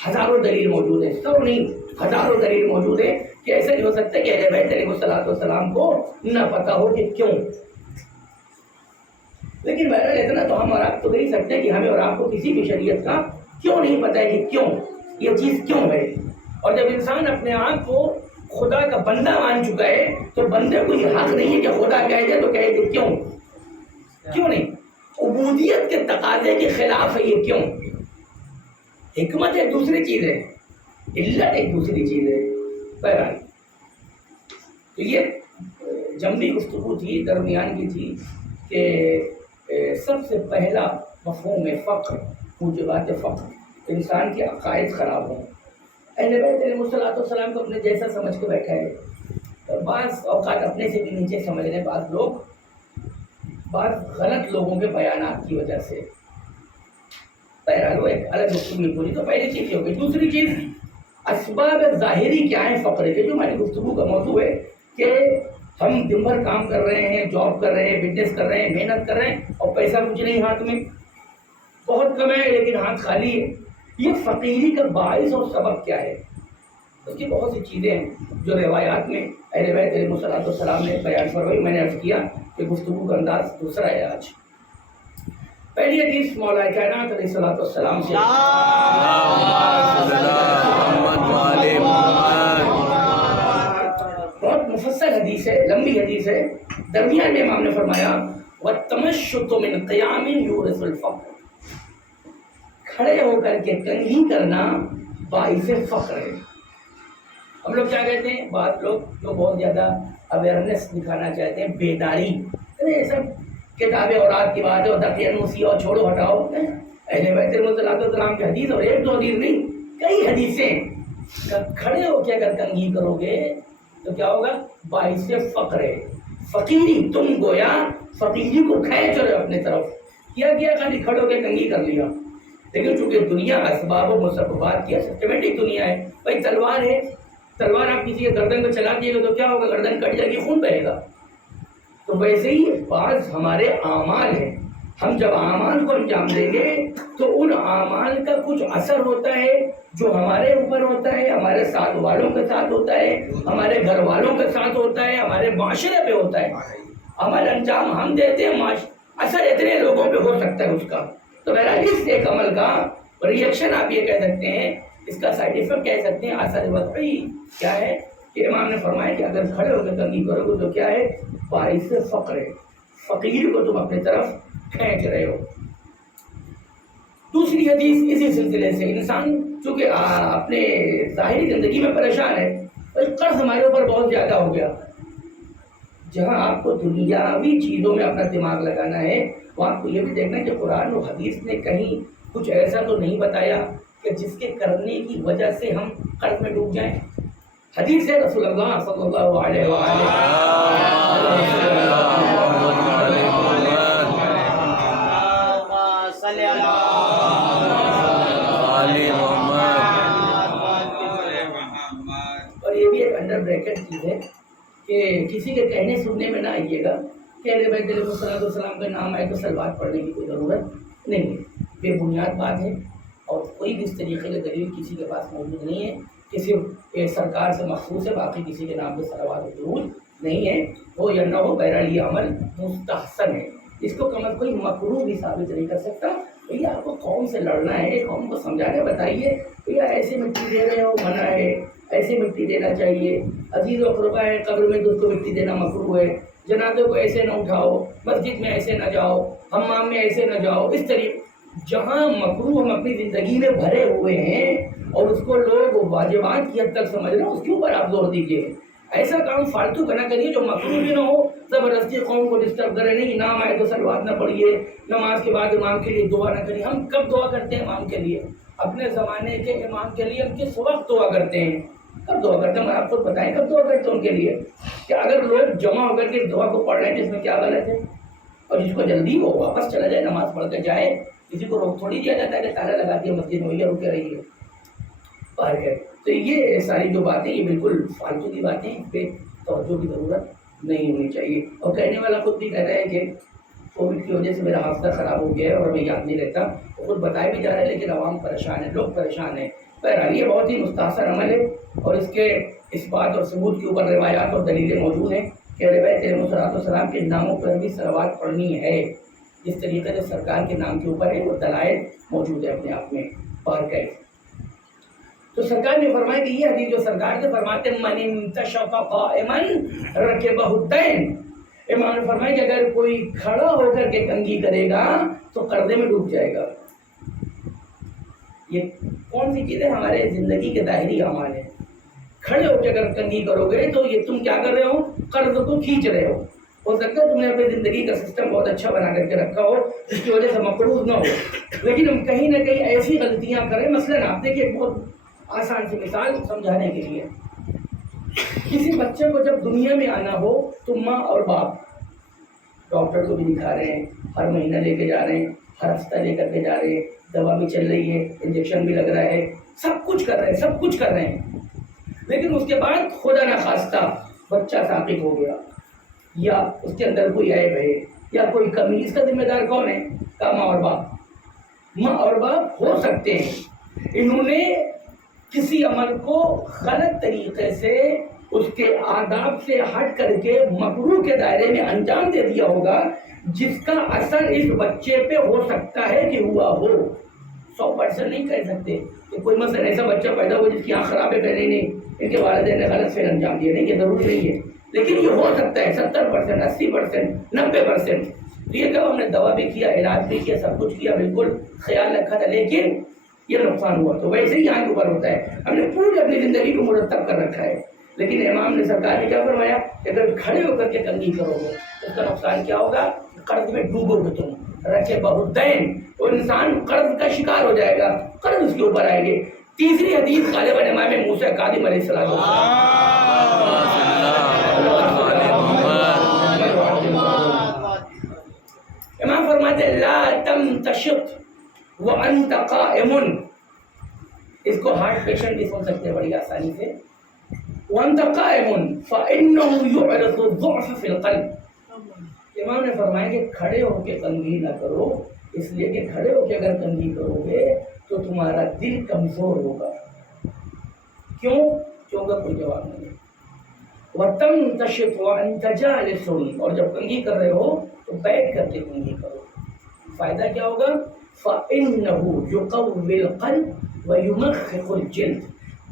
ہزاروں دلیل موجود ہے، سو نہیں ہزاروں دلیل موجود ہے کہ ایسا نہیں ہو سکتا کہ اہل بیت علیہ السلام کو نہ پتہ ہو کہ کیوں. لیکن بہرحال اتنا تو ہم اور آپ تو کہہ سکتے ہیں کہ ہمیں اور آپ کو کسی بھی شریعت کا کیوں نہیں پتہ ہے کہ کیوں یہ چیز کیوں ہے. اور جب انسان اپنے آپ کو خدا کا بندہ مان چکا ہے تو بندے کو یہ حق نہیں ہے کہ خدا کہہ دے تو کہے کہ کیوں نہیں. عبودیت کے تقاضے کے خلاف ہے یہ کیوں. حکمت ایک دوسری چیز ہے، علت ایک دوسری چیز ہے. بہرحال تو یہ جنبی گفتگو تھی، درمیان کی تھی کہ سب سے پہلا مفہوم فقر، موجبات فقر، انسان کے عقائد خراب ہوں. اہل بیت علیہ السلام کو اپنے جیسا سمجھ کے بیٹھا ہے، بعض اوقات اپنے سے بھی نیچے سمجھ رہے بعض لوگ، بعض غلط لوگوں کے بیانات کی وجہ سے. بہرحال وہ ایک الگ گفتگو پوری. تو پہلی چیز یہ ہو گئی. دوسری چیز اسباب ظاہری کیا ہیں فقر کے، جو ہماری گفتگو کا موضوع ہے کہ ہم دن بھر کام کر رہے ہیں، جاب کر رہے ہیں، بزنس کر رہے ہیں، محنت کر رہے ہیں اور پیسہ کچھ نہیں ہاتھ میں، بہت کم ہے لیکن ہاتھ خالی ہے. یہ فقیری کا باعث اور سبب کیا ہے؟ اس کی بہت سی چیزیں ہیں جو روایات میں اہل بیت علیہ السلام نے بیان فرمائی. میں نے عرض کیا کہ گفتگو کا انداز دوسرا ہے. آج پہلی حدیث مولا کائنات علیہ السلام سے، بہت مفصل حدیث ہے، لمبی حدیث ہے. درمیان میں امام نے فرمایا وَالتَّمَشُّطُ مِنْ قِيَامٍ يُورِثُ الْفَقْرَ، کھڑے ہو کر کے کنگھی کرنا باعث فقر ہے. ہم لوگ کیا کہتے ہیں، بعض لوگ جو بہت زیادہ اویئرنیس دکھانا چاہتے ہیں، بیداری، یہ سب کتابیں اور رات کی بات ہے اور دقیانوسی اور چھوڑو ہٹاؤ. اہل بیت علیہ السلام کی حدیث، اور ایک دو حدیث نہیں، کئی حدیثیں. کھڑے ہو کے اگر کنگھی کرو گے تو کیا ہوگا؟ باعث فقر ہے. فقیری، تم گویا فقیری کو کھینچ رہے ہو اپنے طرف. کیا خالی کھڑے ہو کے کنگھی کر لیا. لیکن چونکہ دنیا اسباب و مسببات کی سسٹمیٹک دنیا ہے. بھائی تلوار ہے، تلوار آپ کسی کے گردن کو چلا دیے گا تو کیا ہوگا؟ گردن کٹ جائے گی، خون بہے گا. تو ویسے ہی بعض ہمارے اعمال ہیں، ہم جب اعمال کو انجام دیں گے تو ان اعمال کا کچھ اثر ہوتا ہے جو ہمارے اوپر ہوتا ہے، ہمارے ساتھ والوں کے ساتھ ہوتا ہے، ہمارے گھر والوں کے ساتھ ہوتا ہے، ہمارے معاشرے پہ ہوتا ہے. عمل انجام ہم دیتے ہیں، اثر اتنے لوگوں پہ ہو سکتا ہے اس کا. تو بہرحال اس ایک عمل کا ریئیکشن آپ یہ کہہ سکتے ہیں، اس کا سائڈ ایفیکٹ کہہ سکتے ہیں، اثر وقعی کیا ہے کہ امام نے فرمایا کہ اگر کھڑے ہو کے کنگھی کرو گے تو کیا ہے؟ باعث فقر ہے. فقیر کو تم اپنے طرف کھینچ رہے ہو. دوسری حدیث اسی سلسلے سے، انسان چونکہ اپنے ظاہری زندگی میں پریشان ہے، قرض ہمارے اوپر بہت زیادہ ہو گیا. جہاں آپ کو دنیاوی چیزوں میں اپنا دماغ لگانا ہے وہاں آپ کو یہ بھی دیکھنا ہے کہ قرآن و حدیث نے کہیں کچھ ایسا تو نہیں بتایا کہ جس کے کرنے کی وجہ سے ہم قرض میں ڈوب جائیں. حدیث ہے رسول اللہ صلی اللہ علیہ وآلہ اور یہ بھی ایک انڈر بریکٹ چیز ہے کہ کسی کے کہنے سننے میں نہ آئیے گا کہ اہل بیت علیہ السلام کا نام آئے تو سلوات پڑھنے کی کوئی ضرورت نہیں ہے. بے بنیاد بات ہے اور کوئی بھی اس طریقے کی دلیل کسی کے پاس موجود نہیں ہے کہ صرف سرکار سے مخصوص ہے، باقی کسی کے نام پہ صلوات ضرور نہیں ہے. ہو یا نہ ہو، بہرحال یہ عمل مستحسن ہے. اس کو کم از کوئی مکروہ بھی ثابت نہیں کر سکتا. بھیا آپ کو قوم سے لڑنا ہے، قوم کو سمجھانے بتائیے بھیا ایسے مٹی دے رہے ہو منع ہے، ایسے مٹی دینا چاہیے. عزیز و قربا ہے، قبر میں تو اس کو مٹی دینا مکروہ ہے. جنازے کو ایسے نہ اٹھاؤ، مسجد میں ایسے نہ جاؤ، حمام میں ایسے نہ جاؤ. اس طریقے جہاں مکروہ ہم اپنی زندگی میں بھرے ہوئے ہیں اور اس کو لوگ واجبات کی حد تک سمجھ رہے ہیں، اس کے اوپر آپ زور دیجیے. ایسا کام فالتو کا نہ کریے جو مکروہ بھی نہ ہو، زبردستی قوم کو ڈسٹرب کرے. نہیں، نام آئے تو سلوات نہ پڑھیے، نماز کے بعد امام کے لیے دعا نہ کریے. ہم کب دعا کرتے ہیں امام کے لیے؟ اپنے زمانے کے امام کے لیے ہم کس وقت دعا کرتے ہیں؟ کب دعا کرتے ہیں؟ آپ کو بتائیں کب دعا کرتے ہیں ان کے لیے؟ کہ اگر لوگ جمع ہو کر کے دعا کو پڑھ رہے ہیں تو اس میں کیا غلط ہے؟ اور جس کو جلدی ہو واپس چلا جائے، نماز پڑھ کے جائے. کسی کو روک تھوڑی دیا جاتا ہے کہ تالا لگا دیا مسجد میں یا رکے رہیے باہر کے. تو یہ ساری جو باتیں یہ بالکل فالتو کی باتیں، اس پہ توجہ کی ضرورت نہیں ہونی چاہیے. اور کہنے والا خود بھی کہہ رہا ہے کہ کووڈ کی وجہ سے میرا حافظہ خراب ہو گیا ہے اور میں یاد نہیں رہتا، وہ خود بتایا بھی جا رہا ہے، لیکن عوام پریشان ہے، لوگ پریشان ہیں۔ بہرحال یہ بہت ہی مستحسن عمل ہے اور اس کے اس بات اور ثبوت کے اوپر روایات اور دلیلیں موجود ہیں کہ اہل بیت علیہ السلام کے ناموں پر بھی صلوات پڑھنی ہے، جس طریقے سے سرکار کے نام کے اوپر ہے، وہ دلائل موجود ہے اپنے آپ میں اور کئی۔ تو سرکار نے فرمایا کہ یہ حدیث جو سرکار سے فرماتے ہیں من انتشط قائما رکبہ الدین، امام نے فرمایا کہ اگر کوئی کھڑا ہو کر کے کنگھی کرے گا تو قرضے میں ڈوب جائے گا۔ یہ کون سی چیز ہے؟ ہمارے زندگی کے ظاہری اعمال ہیں۔ کھڑے ہو کے اگر کنگھی کرو گے تو یہ تم کیا کر رہے ہو؟ قرض کو کھینچ رہے ہو سکتا ہے تم نے اپنی زندگی کا سسٹم بہت اچھا بنا کر کے رکھا ہو جس کی وجہ سے مقروض نہ ہو، لیکن ہم کہیں نہ کہیں ایسی غلطیاں کریں۔ مثلاً آپ دیکھیے ایک بہت آسان سی مثال سمجھانے کے لیے، کسی بچے کو جب دنیا میں آنا ہو تو ماں اور باپ ڈاکٹر کو بھی دکھا رہے ہیں، ہر مہینہ لے کے جا رہے ہیں، ہر ہفتہ لے کر کے جا رہے ہیں، دوا بھی چل رہی ہے، انجیکشن بھی لگ رہا ہے، سب کچھ کر رہے ہیں، لیکن اس کے بعد خدا نخواستہ بچہ ساقط ہو گیا یا اس کے اندر کوئی عیب ہے یا کوئی کمی، اس کا ذمہ دار کون ہے؟ کا ماں اور باپ۔ ماں اور باپ ہو سکتے ہیں انہوں نے کسی عمل کو غلط طریقے سے اس کے آداب سے ہٹ کر کے مکروہ کے دائرے میں انجام دے دیا ہوگا، جس کا اثر اس بچے پہ ہو سکتا ہے کہ ہوا ہو۔ 100% نہیں کہہ سکتے کہ کوئی مثلا ایسا بچہ پیدا ہو جس کی آنکھ خراب ہے، پہلے نہیں ان کے والدین نے غلط فعل انجام دیا، نہیں، یہ ضروری نہیں ہے، لیکن یہ ہو سکتا ہے 70%، 80%، 90%۔ یہ کہ ہم نے دوا بھی کیا، علاج بھی کیا، سب کچھ کیا، بالکل خیال رکھا تھا، لیکن یہ نقصان ہوا۔ تو ویسے ہی یہاں کے اوپر ہوتا ہے، ہم نے پوری اپنی زندگی کو مرتب کر رکھا ہے، لیکن امام نے سرکار نے کیا فرمایا کہ اگر کھڑے ہو کر کے کنگھی کرو گے اس کا نقصان کیا ہوگا؟ قرض میں ڈوبو گے تم، رکبہ الدین، تو انسان قرض کا شکار ہو جائے گا، قرض اس کے اوپر آئے گے۔ تیسری حدیث غالباً امام موسیٰ کاظم علیہ السلام، امام فرماتے ہیں لا تمتشط وانت قائم، اس کو ہارٹ پیشنٹ بھی سن سکتے ہیں بڑی آسانی سے، وانت قائم فانه يعرض الضعف في القلب۔ امام نے فرمایا کہ کھڑے ہو کے کنگھی نہ کرو، اس لیے کہ کھڑے ہو کے اگر کنگھی کرو گے تو تمہارا دل کمزور ہوگا۔ کیوں؟ کیونکہ کوئی جواب نہیں ہے۔ وَتَمْتَشِطْ وَأَنْتَ جَالِسٌ، اور جب کنگھی کر رہے ہو تو بیٹھ کر کے کنگھی کرو، فائدہ کیا ہوگا؟ فَإِنَّهُ يُقَوِّي الْقَلْبَ وَيُمَخِّخُ الْجِلْدَ،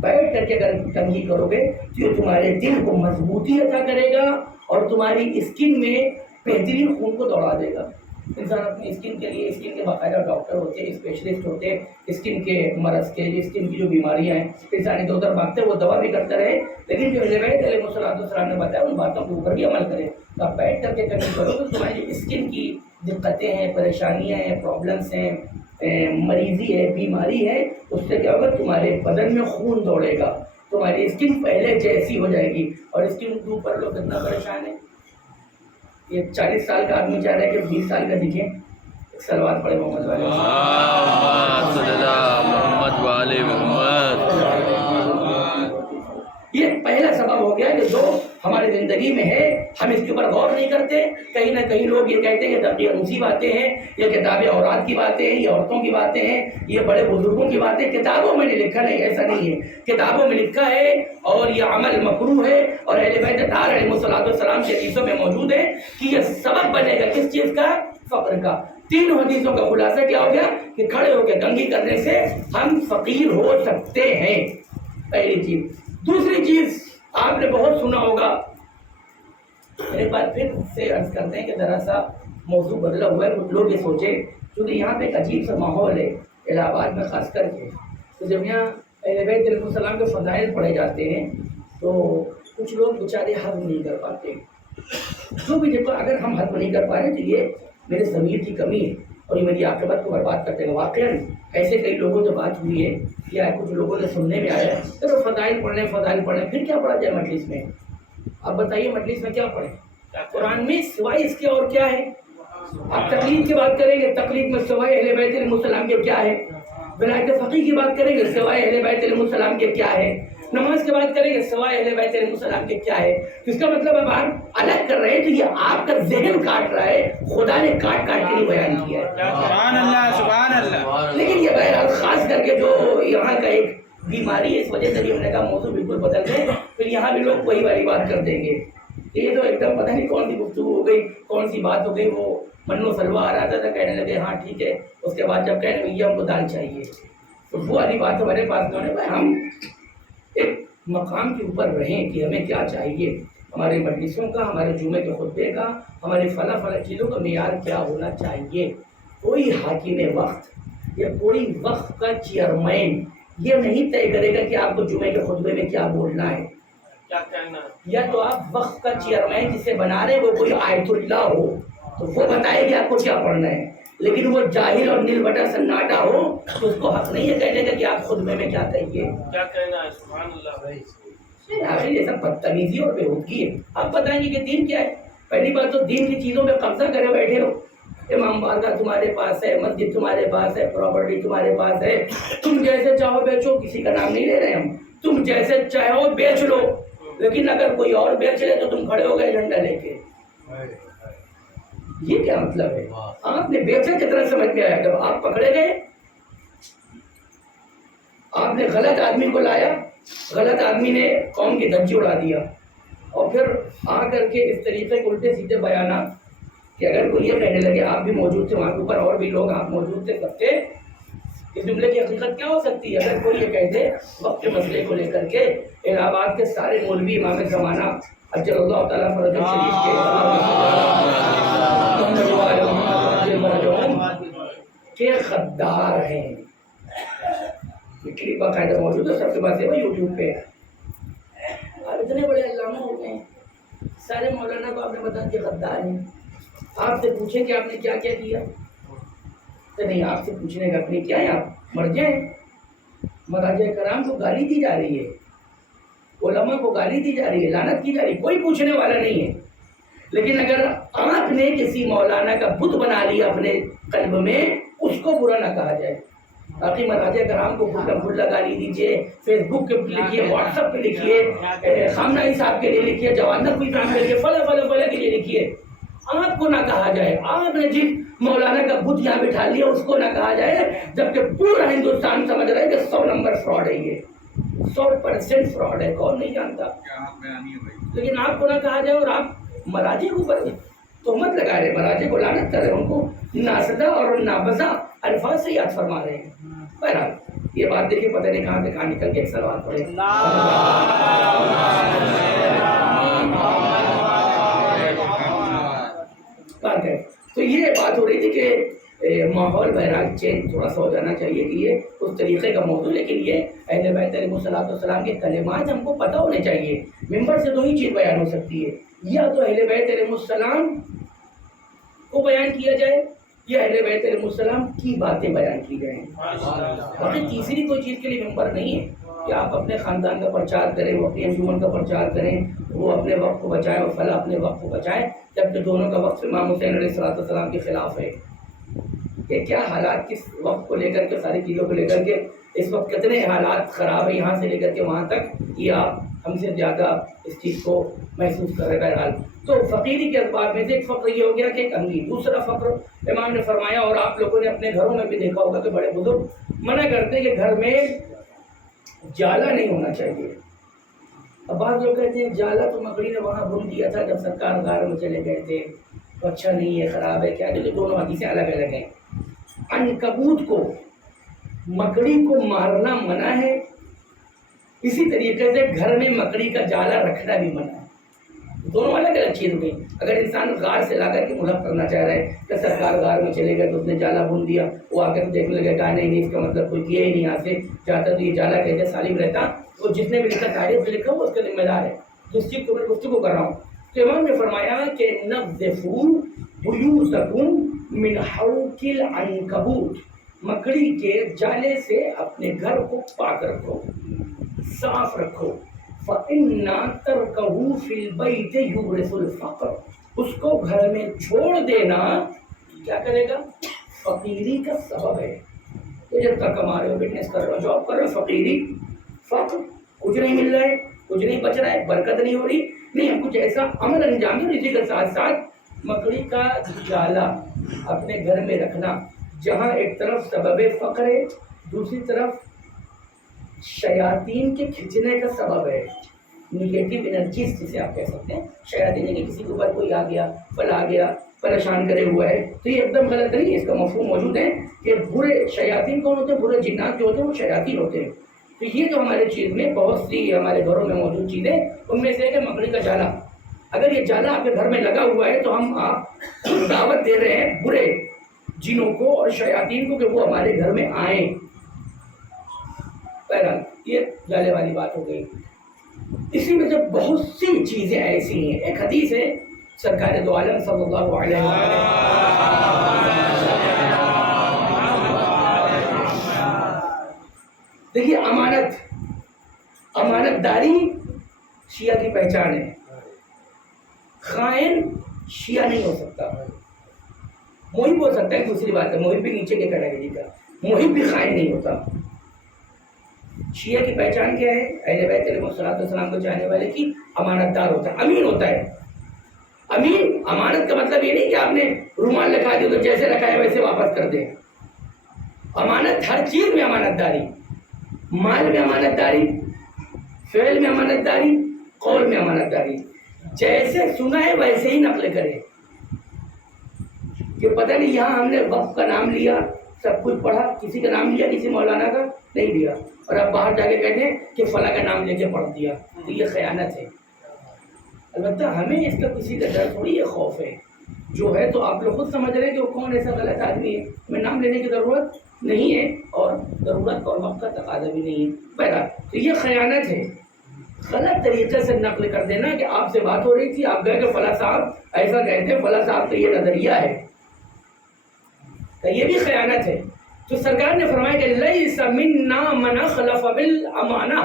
بیٹھ کر کے اگر کنگھی کرو گے تو یہ تمہارے دل کو مضبوطی عطا کرے گا اور تمہاری اسکن میں بہترین خون کو دوڑا دے گا۔ انسان اپنی اسکن کے لیے، اسکن کے باقاعدہ ڈاکٹر ہوتے ہیں، اسپیشلسٹ ہوتے ہیں، اسکن کے مرض کے، اسکن کی جو بیماریاں ہیں انسان ادھر ادھر بھاگتے ہیں، وہ دوا بھی کرتے رہے، لیکن جو اہل بیت علیہ السلام نے بتایا ان باتوں کے اوپر بھی عمل کرے۔ تو آپ بیٹھ کر کے کنگھی کرو تو تمہاری جو اسکن کی دقتیں ہیں، پریشانیاں ہیں، پرابلمس ہیں، مریضی ہے، بیماری ہے، اس سے کیا ہوگا؟ تمہارے بدن میں خون دوڑے گا، تمہاری اسکن پہلے جیسی ہو جائے گی۔ اور اسکن کے اوپر لوگ کتنا پریشان ہیں، یہ 40 سال کا آدمی چاہ رہا ہے کہ 20 سال کا دکھے۔ صلوات پڑھے محمد والے محمد والے محمد۔ یہ پہلا سبب ہو گیا کہ جو ہماری زندگی میں ہے ہم اس کے اوپر غور نہیں کرتے۔ کہیں نہ کہیں لوگ یہ کہتے ہیں کہ تقیانوسی باتیں ہیں، یہ کتاب اوراد کی باتیں ہیں، یہ عورتوں کی باتیں ہیں، یہ بڑے بزرگوں کی باتیں۔ کتابوں میں نے لکھا نہیں، ایسا نہیں ہے، کتابوں میں لکھا ہے اور یہ عمل مکروہ ہے، اور اہل بیت طاہر علیہ السلام کی حدیثوں میں موجود ہے کہ یہ سبب بنے گا کس چیز کا؟ فقر کا۔ تینوں حدیثوں کا خلاصہ کیا ہو گیا کہ کھڑے ہو کے کنگھی کرنے سے ہم فقیر ہو سکتے ہیں، پہلی چیز۔ دوسری چیز آپ نے بہت سنا ہوگا، ایک بار پھر سے عرض کرتے ہیں کہ ذرا سا موضوع بدلا ہوا ہے، کچھ لوگ یہ سوچے کیونکہ یہاں پہ ایک عجیب سا ماحول ہے الہ آباد میں خاص کر کے، تو جب یہاں اہل بیت علیہ السلام کے فضائل پڑھے جاتے ہیں تو کچھ لوگ بیچارے ہضم نہیں کر پاتے۔ جو بھی دیکھو، اگر ہم ہضم نہیں کر پا رہے تو یہ میرے ضمیر کی کمی ہے اور یہ میری عاقبت کو برباد کرتے ہیں۔ واقعاً ایسے کئی لوگوں سے بات ہوئی ہے یا کچھ لوگوں نے سننے میں آیا ہے تو فضائل پڑھیں، پھر کیا پڑھا جائے مجلس میں؟ آپ بتائیے مجلس میں کیا پڑھیں؟ قرآن میں سوائے اس کے اور کیا ہے؟ آپ تقلید کی بات کریں گے، تقلید میں سوائے اہل بیت علیہ السلام کے کیا ہے؟ ولایت فقیہ کی بات کریں گے، سوائے اہل بیت علیہ السلام کے کیا ہے؟ نماز کے بعد کریں گے سوائے اہل بیت علیہ السلام کے کیا ہے؟ اس کا مطلب اب آپ الگ کر رہے ہیں کہ یہ آپ کا ذہن کاٹ رہا ہے، خدا نے کاٹ کاٹ کے نہیں بیان کیا ہے. سبحان اللہ سبحان اللہ. لیکن یہ بہرحال خاص کر کے جو یہاں کا ایک بیماری ہے، اس وجہ سے بھی ہم نے کہا موضوع بالکل بدل دیں، پھر یہاں بھی لوگ وہی والی بات کر دیں گے. یہ تو ایک دم پتہ نہیں کون سی گفتگو ہو گئی، کون سی بات ہو گئی. وہ منو سلوا آ رہا تھا کہنے لگے ہاں ٹھیک ہے. اس کے بعد جب کہنے لگے ہم کو دال چاہیے، تو وہ والی بات ہمارے پاس نہیں ہونے. ہم ایک مقام کے اوپر رہیں کہ ہمیں کیا چاہیے، ہمارے مجلسوں کا، ہمارے جمعے کے خطبے کا، ہمارے فلاں فلاں چیزوں کا معیار کیا ہونا چاہیے. کوئی حاکم وقت یا کوئی وقت کا چیئرمین یہ نہیں طے کرے گا کہ آپ کو جمعے کے خطبے میں کیا بولنا ہے، کیا کہنا ہے. یا تو آپ وقت کا چیئرمین جسے بنا رہے وہ کوئی آیت اللہ ہو تو وہ بتائے کہ آپ کو کیا پڑھنا ہے. لیکن وہ جاہل اور نیل بٹا سناٹا ہو تو اس کو حق نہیں ہے کہنے کا کہ آپ خطبے میں کیا کہیے، کیا کہنا ہے. سبحان اللہ. آخر یہ سب بدتمیزی اور بےہودگی ہے. آپ بتائیں گے کہ دین کیا ہے؟ پہلی بات تو دین کی چیزوں میں قبضہ کرے بیٹھے ہو. امام بارگاہ تمہارے پاس ہے، مسجد تمہارے پاس ہے، پراپرٹی تمہارے پاس ہے، تم جیسے چاہو بیچو. کسی کا نام نہیں لے رہے ہم، تم جیسے چاہو بیچ لو. لیکن اگر کوئی اور بیچ لے تو تم کھڑے ہو گئے جھنڈا لے کے. یہ کیا مطلب ہے؟ آپ نے بیچا کتنا سمجھ میں آیا؟ جب آپ پکڑے گئے، آپ نے غلط آدمی کو لایا، غلط آدمی نے قوم کی دھجی اڑا دیا، اور پھر آ کر کے اس طریقے کے الٹے سیدھے بیانات کہ اگر کوئی یہ کہنے لگے آپ بھی موجود تھے وہاں کے اوپر اور بھی لوگ آپ موجود تھے سب کے، اس جملے کی حقیقت کیا ہو سکتی ہے؟ اگر کوئی یہ کہہ دے وقت کے مسئلے کو لے کر کے الہ آباد کے سارے مولوی امام زمانہ اجل اللہ تعالیٰ فرج شریف کے خدار ہیں. کلپ باقاعدہ موجود ہے، سب کے پاس ہے وہ یوٹیوب پہ. آپ اتنے بڑے علامہ ہو گئے ہیں، سارے مولانا کو آپ نے بتا دیا غدار ہیں. آپ سے پوچھیں کہ آپ نے کیا کیا کیا تو نہیں، آپ سے پوچھنے کا اپنے کیا ہے، آپ مر جائیں. مراجع کرام کو گالی دی جا رہی ہے، علماء کو گالی دی جا رہی ہے، لعنت کی جا رہی ہے، کوئی پوچھنے والا نہیں ہے. لیکن اگر آپ نے کسی مولانا کا بت بنا لیا اپنے قلب میں، اس کو برا نہ کہا جائے. باقی مراجع کرام کو بھلا گالی دیجیے، فیس بک پہ لکھیے، واٹس ایپ پہ لکھیے، خامنائی صاحب کے لیے لکھیے، جواد نقوی صاحب کے لیے، فلاں فلاں فلاں کے لیے لکھیے. آپ کو نہ کہا جائے. آپ نے جس مولانا کا بت یہاں بٹھا لیا اس کو نہ کہا جائے، جبکہ پورا ہندوستان سمجھ رہا ہے کہ 100 نمبر فراڈ ہے، یہ 100% فراڈ ہے، کون نہیں جانتا. لیکن آپ کو نہ کہا جائے اور آپ مراجع کو اوپر تہمت لگا رہے، مراجع کو لعنت کر رہے، ان کو ناسدہ اور نابزہ الفاظ سے یاد فرما رہے ہیں. بہرحال یہ بات دیکھیے پتہ نہیں کہاں سے کہاں نکل کے ایک سوال پڑے. تو یہ بات ہو رہی تھی کہ ماحول بہرحال چینج تھوڑا سا ہو جانا چاہیے کہ یہ اس طریقے کا موضوع. لیکن یہ اہل بیت علیہ السلام کے کلمات ہم کو پتہ ہونے چاہیے. ممبر سے دو ہی چیز بیان ہو سکتی ہے، یا تو اہل بیت علیہ السلام کو بیان کیا جائے یا اہل بیت علیہ السلام کی باتیں بیان کی جائیں. باقی تیسری کوئی چیز کے لیے ممبر نہیں ہے کہ آپ اپنے خاندان کا پرچار کریں، وہ اپنی انجمن کا پرچار کریں، وہ اپنے وقت کو بچائیں اور فلاں اپنے وقت کو بچائیں، جبکہ دونوں کا وقت امام حسین علیہ السلام کے خلاف ہے. کہ کیا حالات کس وقت کو لے کر کے، ساری چیزوں کو لے کر کے اس وقت کتنے حالات خراب ہیں یہاں سے لے کر کے وہاں تک، یہ آپ ہم سے زیادہ اس چیز کو محسوس کر رہے. بہرحال تو فقیری کے اسباب میں سے ایک فقر یہ ہو گیا کہ ایک امیر. دوسرا فقر امام نے فرمایا، اور آپ لوگوں نے اپنے گھروں میں بھی دیکھا ہوگا کہ بڑے بزرگ منع کرتے ہیں کہ گھر میں جالا نہیں ہونا چاہیے. اب بعض لوگ کہتے ہیں جالا تو مکڑی نے وہاں بن دیا تھا جب سرکار غار میں چلے گئے تھے، تو اچھا نہیں ہے، خراب ہے. کیا کہ دونوں حدیثیں الگ الگ ہیں. عنکبوت کو، مکڑی کو مارنا منع ہے، اسی طریقے سے گھر میں مکڑی کا جالا رکھنا بھی منع ہے. دونوں الگ الگ چیز ہو گئی. اگر انسان غار سے لا کر کے ملحق کرنا چاہ رہا ہے کہ سرکار غار میں چلے گئے تو اس نے جالا بن دیا، وہ آ کر دیکھنے لگے کہا نہیں اس کا مطلب کوئی کیا ہی نہیں، یہاں سے چاہتا تو یہ جالا کہتے سالم رہتا. وہ جس نے بھی لکھا تاریخ سے لکھا وہ اس کا ذمہ دار ہے. جس چیز کو میں گفتگو کر رہا ہوں تو امام نے فرمایا کہ نظفوا بیوتکم من حوک العنکبوت، مکڑی کے جالے سے اپنے گھر کو پاک رکھو، صاف رکھو. فَإِنَّا تَرْكَهُ فِي الْبَيْتِ يُورِثُ الْفَقْرَ، اس کو گھر میں چھوڑ دینا کیا کرے گا؟ فقیری کا سبب ہے. تو جب تک کما رہے ہو، بزنس کر رہے ہو، جاب کر رہے ہو، فقیری، فقر کچھ نہیں مل رہا ہے، کچھ نہیں بچ رہا ہے، برکت نہیں ہو رہی، نہیں ہم کچھ ایسا عمل انجام دیں. اسی کے ساتھ ساتھ مکڑی کا جالا اپنے گھر میں رکھنا، جہاں ایک طرف سبب فقر ہے، دوسری طرف شیاطین کے کھنچنے کا سبب ہے. نگیٹو انرجیز جسے آپ کہہ سکتے ہیں، شیاطین کے کسی کے اوپر کوئی آ گیا، پل آ گیا، پریشان کرے ہوا ہے، تو یہ ایک دم غلط نہیں ہے. اس کا مفہوم موجود ہے کہ برے شیاطین کون ہوتے ہیں؟ برے جنات جو ہوتے ہیں وہ شیاطین ہوتے ہیں. تو یہ جو ہمارے چیز میں بہت سی ہمارے گھروں میں موجود چیزیں، ان میں سے ہے کہ مکڑی کا جالا. اگر یہ جالا آپ کے گھر میں لگا ہوا ہے تو ہم آپ دعوت دے رہے ہیں برے جنوں کو اور شیاطین کو کہ وہ ہمارے گھر میں آئیں. بہرحال یہ جالے والی بات ہو گئی. اسی میں سے بہت سی چیزیں ایسی ہیں. ایک حدیث ہے سرکار دو عالم صلی اللہ علیہ وسلم، دیکھیے امانت داری شیعہ کی پہچان ہے. خائن شیعہ نہیں ہو سکتا. محب ہو سکتا ہے، دوسری بات ہے، محب بھی نیچے کے کیٹیگری کا، محب بھی خائن نہیں ہوتا. شیعہ کی پہچان کیا ہے؟ اہل بیت علیہ السلام کو چاہنے والے کی امانت دار ہوتا ہے، امین ہوتا ہے. امین امانت کا مطلب یہ نہیں کہ آپ نے رومال رکھا دیا تو جیسے رکھا ہے ویسے واپس کر دیں. امانت ہر چیز میں امانت داری، مال میں امانت داری، فعل میں امانت داری، قول میں امانت داری. جیسے سنا ہے ویسے ہی نقل کرے. کہ پتہ نہیں یہاں ہم نے وقف کا نام لیا، سب کچھ پڑھا، کسی کا نام لیا، کسی مولانا کا نہیں لیا، اور اب باہر جا کے کہتے ہیں کہ فلاں کا نام لے کے پڑھ دیا، تو یہ خیانت ہے. البتہ ہمیں اس کا کسی کا ڈر تھوڑی ہے، خوف ہے. جو ہے تو آپ لوگ خود سمجھ رہے ہیں کہ وہ کون ایسا غلط آدمی ہے. ہمیں نام لینے کی ضرورت نہیں ہے، اور ضرورت اور وقت کا تقاضا بھی نہیں ہے. بہرحال تو یہ خیانت ہے. غلط طریقے سے نقل کر دینا کہ آپ سے بات ہو رہی تھی، آپ گئے کہ فلاں صاحب ایسا کہتے ہیں، فلاں صاحب کا یہ نظریہ ہے، تو یہ بھی خیانت ہے. تو سرکار نے فرمایا کہ لیس منا من خلف بالامانہ،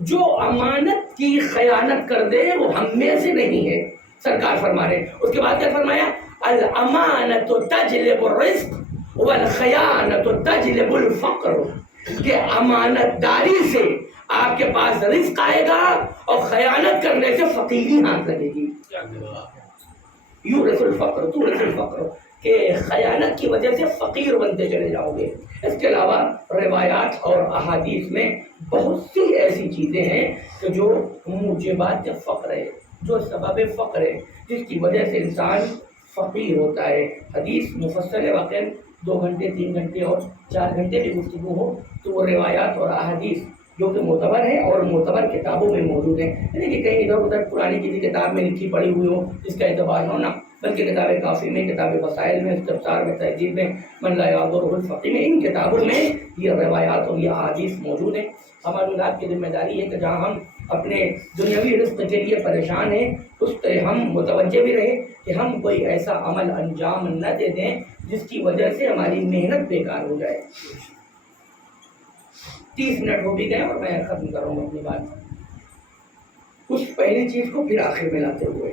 جو امانت کی خیانت کر دے وہ ہم میں سے نہیں ہے. سرکار فرما رہے. اس کے بعد کیا فرمایا؟ الامانۃ تجلب الرزق والخیانۃ تجلب الفقر، کہ امانت داری سے آپ کے پاس رزق آئے گا اور خیانت کرنے سے فقیری ہاتھ لگے گی. یورث الفقر تورث الفقر، کہ خیانت کی وجہ سے فقیر بنتے چلے جاؤ گے. اس کے علاوہ روایات اور احادیث میں بہت سی ایسی چیزیں ہیں کہ جو موجبات فقر ہے، جو سبب فقر ہے، جس کی وجہ سے انسان فقیر ہوتا ہے. حدیث مفصل ہے، واقعاً 2 گھنٹے 3 گھنٹے اور 4 گھنٹے بھی گفتگو ہو تو وہ روایات اور احادیث جو کہ معتبر ہیں اور معتبر کتابوں میں موجود ہیں، یعنی کہ کہیں ادھر ادھر پرانی کسی کتاب میں لکھی پڑھی ہوئی ہو جس کا اعتبار ہونا، بلکہ کتاب کافی میں، کتاب وسائل میں، استبصار میں، تہذیب میں، من لا یعذرہ الفقیہ میں، ان کتابوں میں یہ روایات اور یہ احادیث موجود ہیں. ہماری رات کی ذمہ داری ہے کہ جہاں ہم اپنے دنیاوی رزق کے لیے پریشان ہیں، اس پہ ہم متوجہ بھی رہیں کہ ہم کوئی ایسا عمل انجام نہ دے دیں جس کی وجہ سے ہماری محنت بیکار ہو جائے. 30 منٹ ہو بھی گئے اور میں ختم کروں گا اپنی بات. اس پہلی چیز کو پھر آخر میں لاتے ہوئے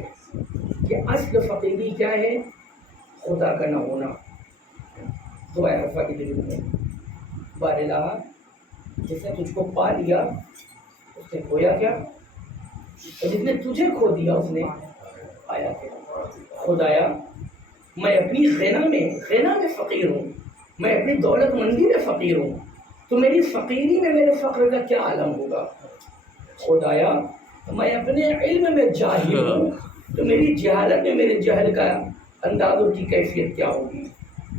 کہ اصل فقیری کیا ہے؟ خدا کا نہ ہونا. دعا عرفہ کی دل میں بار الہ، جس نے تجھ کو پا لیا اس نے کھویا کیا، اور جس نے تجھے کھو دیا اس نے پایا کیا. خدایا میں اپنی غنا میں فقیر ہوں، میں اپنی دولت مندی میں فقیر ہوں، تو میری فقیری میں میرے فقر کا کیا عالم ہوگا. خدایا میں اپنے علم میں جاہل ہوں، تو میری جہالت میں میرے جہل کا انداز کی کیفیت کیا ہوگی.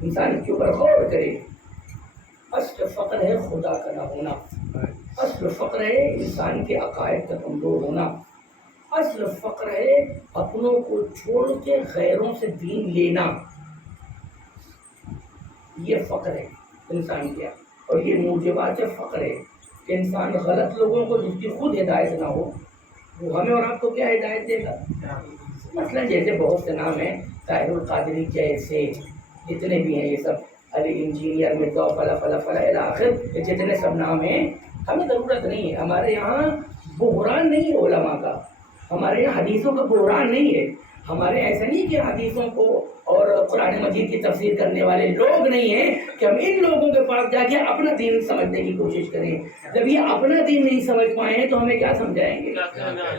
انسان اس کے اوپر غور کرے. اصل فقر ہے خدا کا نہ ہونا، اصل فقر ہے انسان کے عقائد کا کمزور ہونا، اصل فقر ہے اپنوں کو چھوڑ کے غیروں سے دین لینا. یہ فقر ہے انسان کیا، اور یہ موجبات فقر ہے کہ انسان غلط لوگوں کو جس کی خود ہدایت نہ ہو وہ ہمیں اور آپ کو کیا ہدایت دے گا. مثلا جیسے بہت سے نام ہیں، طاہر القادری جیسے جتنے بھی ہیں، یہ سب علی انجینئر مرزا فلا فلا فلا الی آخر، جتنے سب نام ہیں، ہمیں ضرورت نہیں ہے. ہمارے یہاں بحران نہیں ہے علماء کا، ہمارے یہاں حدیثوں کا بحران نہیں ہے. ہمارے ایسا نہیں کہ حدیثوں کو اور قرآن مجید کی تفسیر کرنے والے لوگ نہیں ہیں کہ ہم ان لوگوں کے پاس جا کے اپنا دین سمجھنے کی کوشش کریں. جب یہ اپنا دین نہیں سمجھ پائے ہیں تو ہمیں کیا سمجھائیں گے؟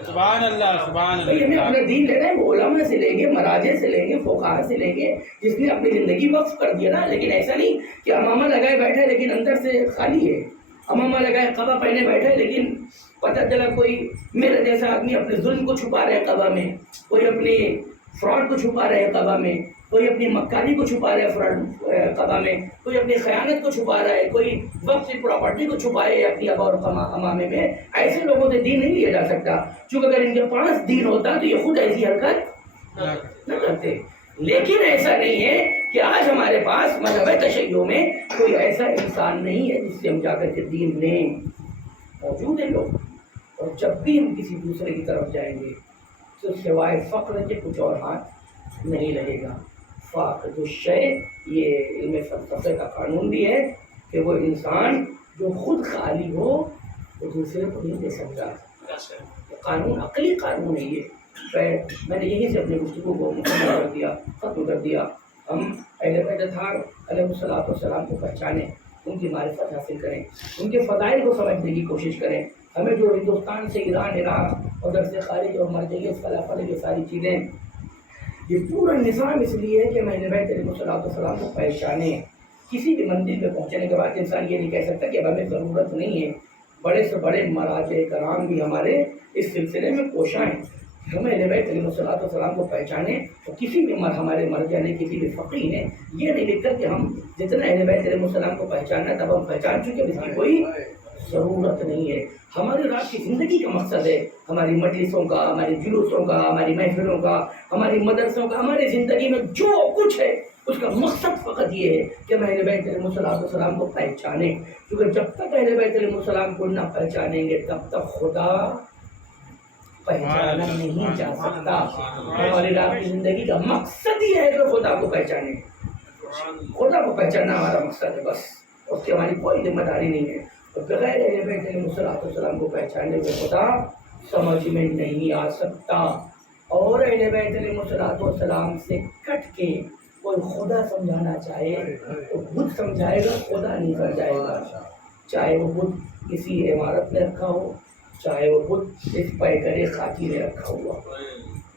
سبحان اللہ سبحان بھائی ہمیں اللہ. اپنا دین لینا ہے، وہ علماء سے لیں گے، مراجع سے لیں گے، فقہاء سے لیں گے، جس نے اپنی زندگی وقف کر دیا نا. لیکن ایسا نہیں کہ امامہ لگائے بیٹھے لیکن اندر سے خالی ہے. امامہ لگائے قبا پہنے بیٹھے لیکن پتہ چلا کوئی میرے جیسا آدمی اپنے ظلم کو چھپا رہے قبا میں، کوئی اپنی فراڈ کو چھپا رہے قبا میں، کوئی اپنی مکاری کو چھپا رہے فراڈ قبا میں، کوئی اپنی خیانت کو چھپا رہا ہے، کوئی وقت کی پراپرٹی کو چھپائے اپنی ابا اور امامے میں. ایسے لوگوں سے دین نہیں لیا جا سکتا. چونکہ اگر ان کے پاس دین ہوتا تو یہ خود ایسی حرکت نہ کرتے. لیکن ایسا نہیں ہے کہ آج ہمارے پاس مذہب تشیع میں کوئی ایسا انسان نہیں ہے جس سے ہم جا کر کے دین لیں. موجود ہیں لوگ، اور جب بھی ہم کسی دوسرے کی طرف جائیں گے تو سوائے فقر کے کچھ اور ہاتھ نہیں لگے گا. فاقد الشیء یہ علم فلسفے کا قانون بھی ہے کہ وہ انسان جو خود خالی ہو وہ دوسرے کو نہیں دے سکتا. قانون عقلی قانون ہے یہ. میں نے یہیں سے اپنی گفتگو کو مکمل کر دیا، ختم کر دیا. ہم اہل بیت اطہار علیہ الصلوۃ والسلام کو پہچانیں، ان کی معرفت حاصل کریں، ان کے فضائل کو سمجھنے کی کوشش کریں. ہمیں جو ہندوستان سے ایران، عراق اور در سے خارج اور مرجعیت فلافل یہ ساری چیزیں، یہ پورا نظام اس لیے ہے کہ اہل بیت علیہ الصلوۃ والسلام کو پہچانیں. کسی بھی منزل پہ پہنچنے کے بعد انسان یہ نہیں کہہ سکتا کہ اب ہمیں ضرورت نہیں ہے. بڑے سے بڑے مراجع کرام بھی ہمارے اس سلسلے میں کوشاں ہیں. ہم اہل بیت علیہ الصلوۃ والسلام کو پہچانے تو کسی بھی ہمارے مرجع نے، کسی بھی فقیہ نے یہ نہیں لکھا کہ ہم جتنا اہل بیت علیہ السلام کو پہچاننا تب ہم پہچان چکے، اس کی کوئی ضرورت نہیں ہے. ہماری رات کی زندگی کا مقصد ہے ہماری مجلسوں کا، ہماری جلوسوں کا، ہماری محفلوں کا، ہماری مدرسوں کا، ہماری زندگی میں جو کچھ ہے اس کا مقصد فقط یہ ہے کہ ہم اہل بیت علیہ السلام کو پہچانیں. کیونکہ جب تک اہل بیت علیہ السلام کو نہ پہچانیں گے تب تک خدا پہچانا نہیں جا سکتا. ہماری رات کی زندگی کا مقصد ہی ہے کہ خدا کو پہچانے. خدا کو پہچاننا ہمارا مقصد ہے بس، اس کی ہماری کوئی ذمہ داری نہیں ہے. تو بغیر اہل بیت علیہ السلام کو پہچاننے کے خدا سمجھ میں نہیں آ سکتا. اور اہل بیت علیہ السلام سے کٹ کے کوئی خدا سمجھانا چاہے تو بت سمجھائے گا، خدا نہیں سمجھائے گا. چاہے وہ بت کسی عمارت میں رکھا ہو، چاہے وہ بت اس پیکرے خاکی میں رکھا ہوا،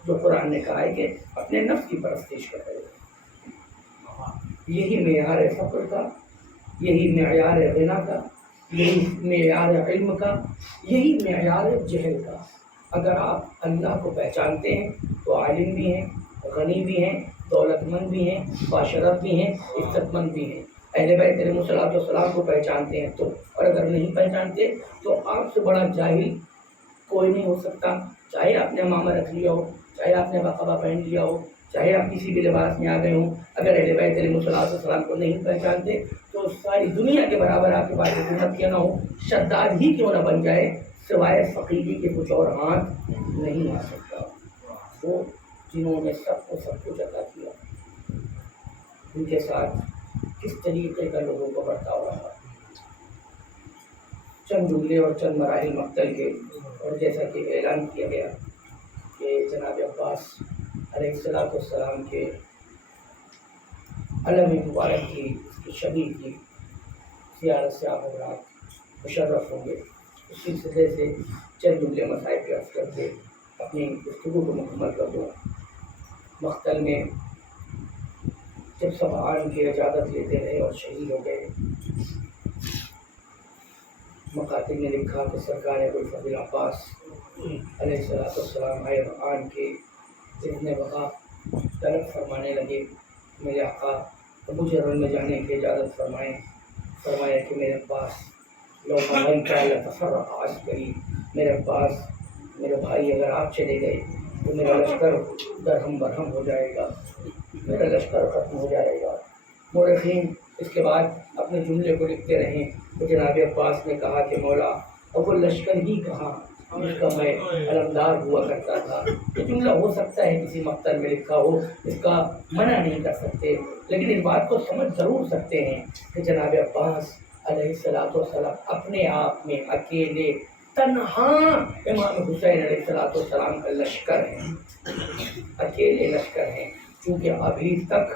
جو قرآن نے کہا ہے کہ اپنے نفس کی پرستش کرے. یہی معیار فقر کا، یہی معیار غنا کا، یہی معیار علم کا، یہی معیار جہل کا. اگر آپ اللہ کو پہچانتے ہیں تو عالم بھی ہیں، غنی بھی ہیں، دولت مند بھی ہیں، باشرف بھی ہیں، عزت مند بھی ہیں. اہل بیت علیہ السلام کو پہچانتے ہیں تو، اور اگر نہیں پہچانتے تو آپ سے بڑا جاہل کوئی نہیں ہو سکتا. چاہے آپ نے امامہ رکھ لیا ہو، چاہے آپ نے قبا پہن لیا ہو، چاہے آپ کسی بھی لباس میں آ گئے ہوں، اگر اہل بیت علیہ السلام کو نہیں پہچانتے تو ساری دنیا کے برابر آپ کے پاس حکومت کیوں نہ ہو، شداد ہی کیوں نہ بن جائے، سوائے فقیری کے کچھ اور ہاتھ نہیں آ سکتا. وہ جنہوں نے سب کچھ عطا کیا، ان کے ساتھ کس طریقے کا لوگوں کو برتاؤ رہا. چند جملے اور چند مراحل مقتل کے، اور جیسا کہ اعلان کیا گیا کہ جناب عباس علیہ السلام کے علم مبارک کی شبیہ کی زیارت سے آپ حضرات مشرف ہوں گے. اس سلسلے سے چند جملے مسائل کے عرض کر کے اپنی گفتگو کو مکمل کر دوں. مقتل میں جب سب آن کی اجازت لیتے رہے اور شہید ہو گئے، مکاتب نے لکھا کہ سرکار ابوالفضل عباس علیہ السلام آن کے ذہن وقا طلب فرمانے لگے. میرے آقا ابو جرل میں جانے کی اجازت فرمایا کہ میرے عباس لو تفرق عسکری، میرے عباس، میرے بھائی، اگر آپ چلے گئے تو میرا لشکر درہم برہم ہو جائے گا، میرا لشکر ختم ہو جائے گا. مورخین اس کے بعد اپنے جملے کو لکھتے رہیں تو جناب عباس نے کہا کہ مولا اب وہ لشکر ہی کہاں جس کا میں علمدار ہوا کرتا تھا. یہ جملہ ہو سکتا ہے کسی مقتل میں لکھا ہو، اس کا منع نہیں کر سکتے، لیکن اس بات کو سمجھ ضرور سکتے ہیں کہ جناب عباس علیہ السلام اپنے آپ میں اکیلے تنہا امام حسین علیہ السلام کا لشکر ہے، اکیلے لشکر ہیں، کیونکہ ابھی تک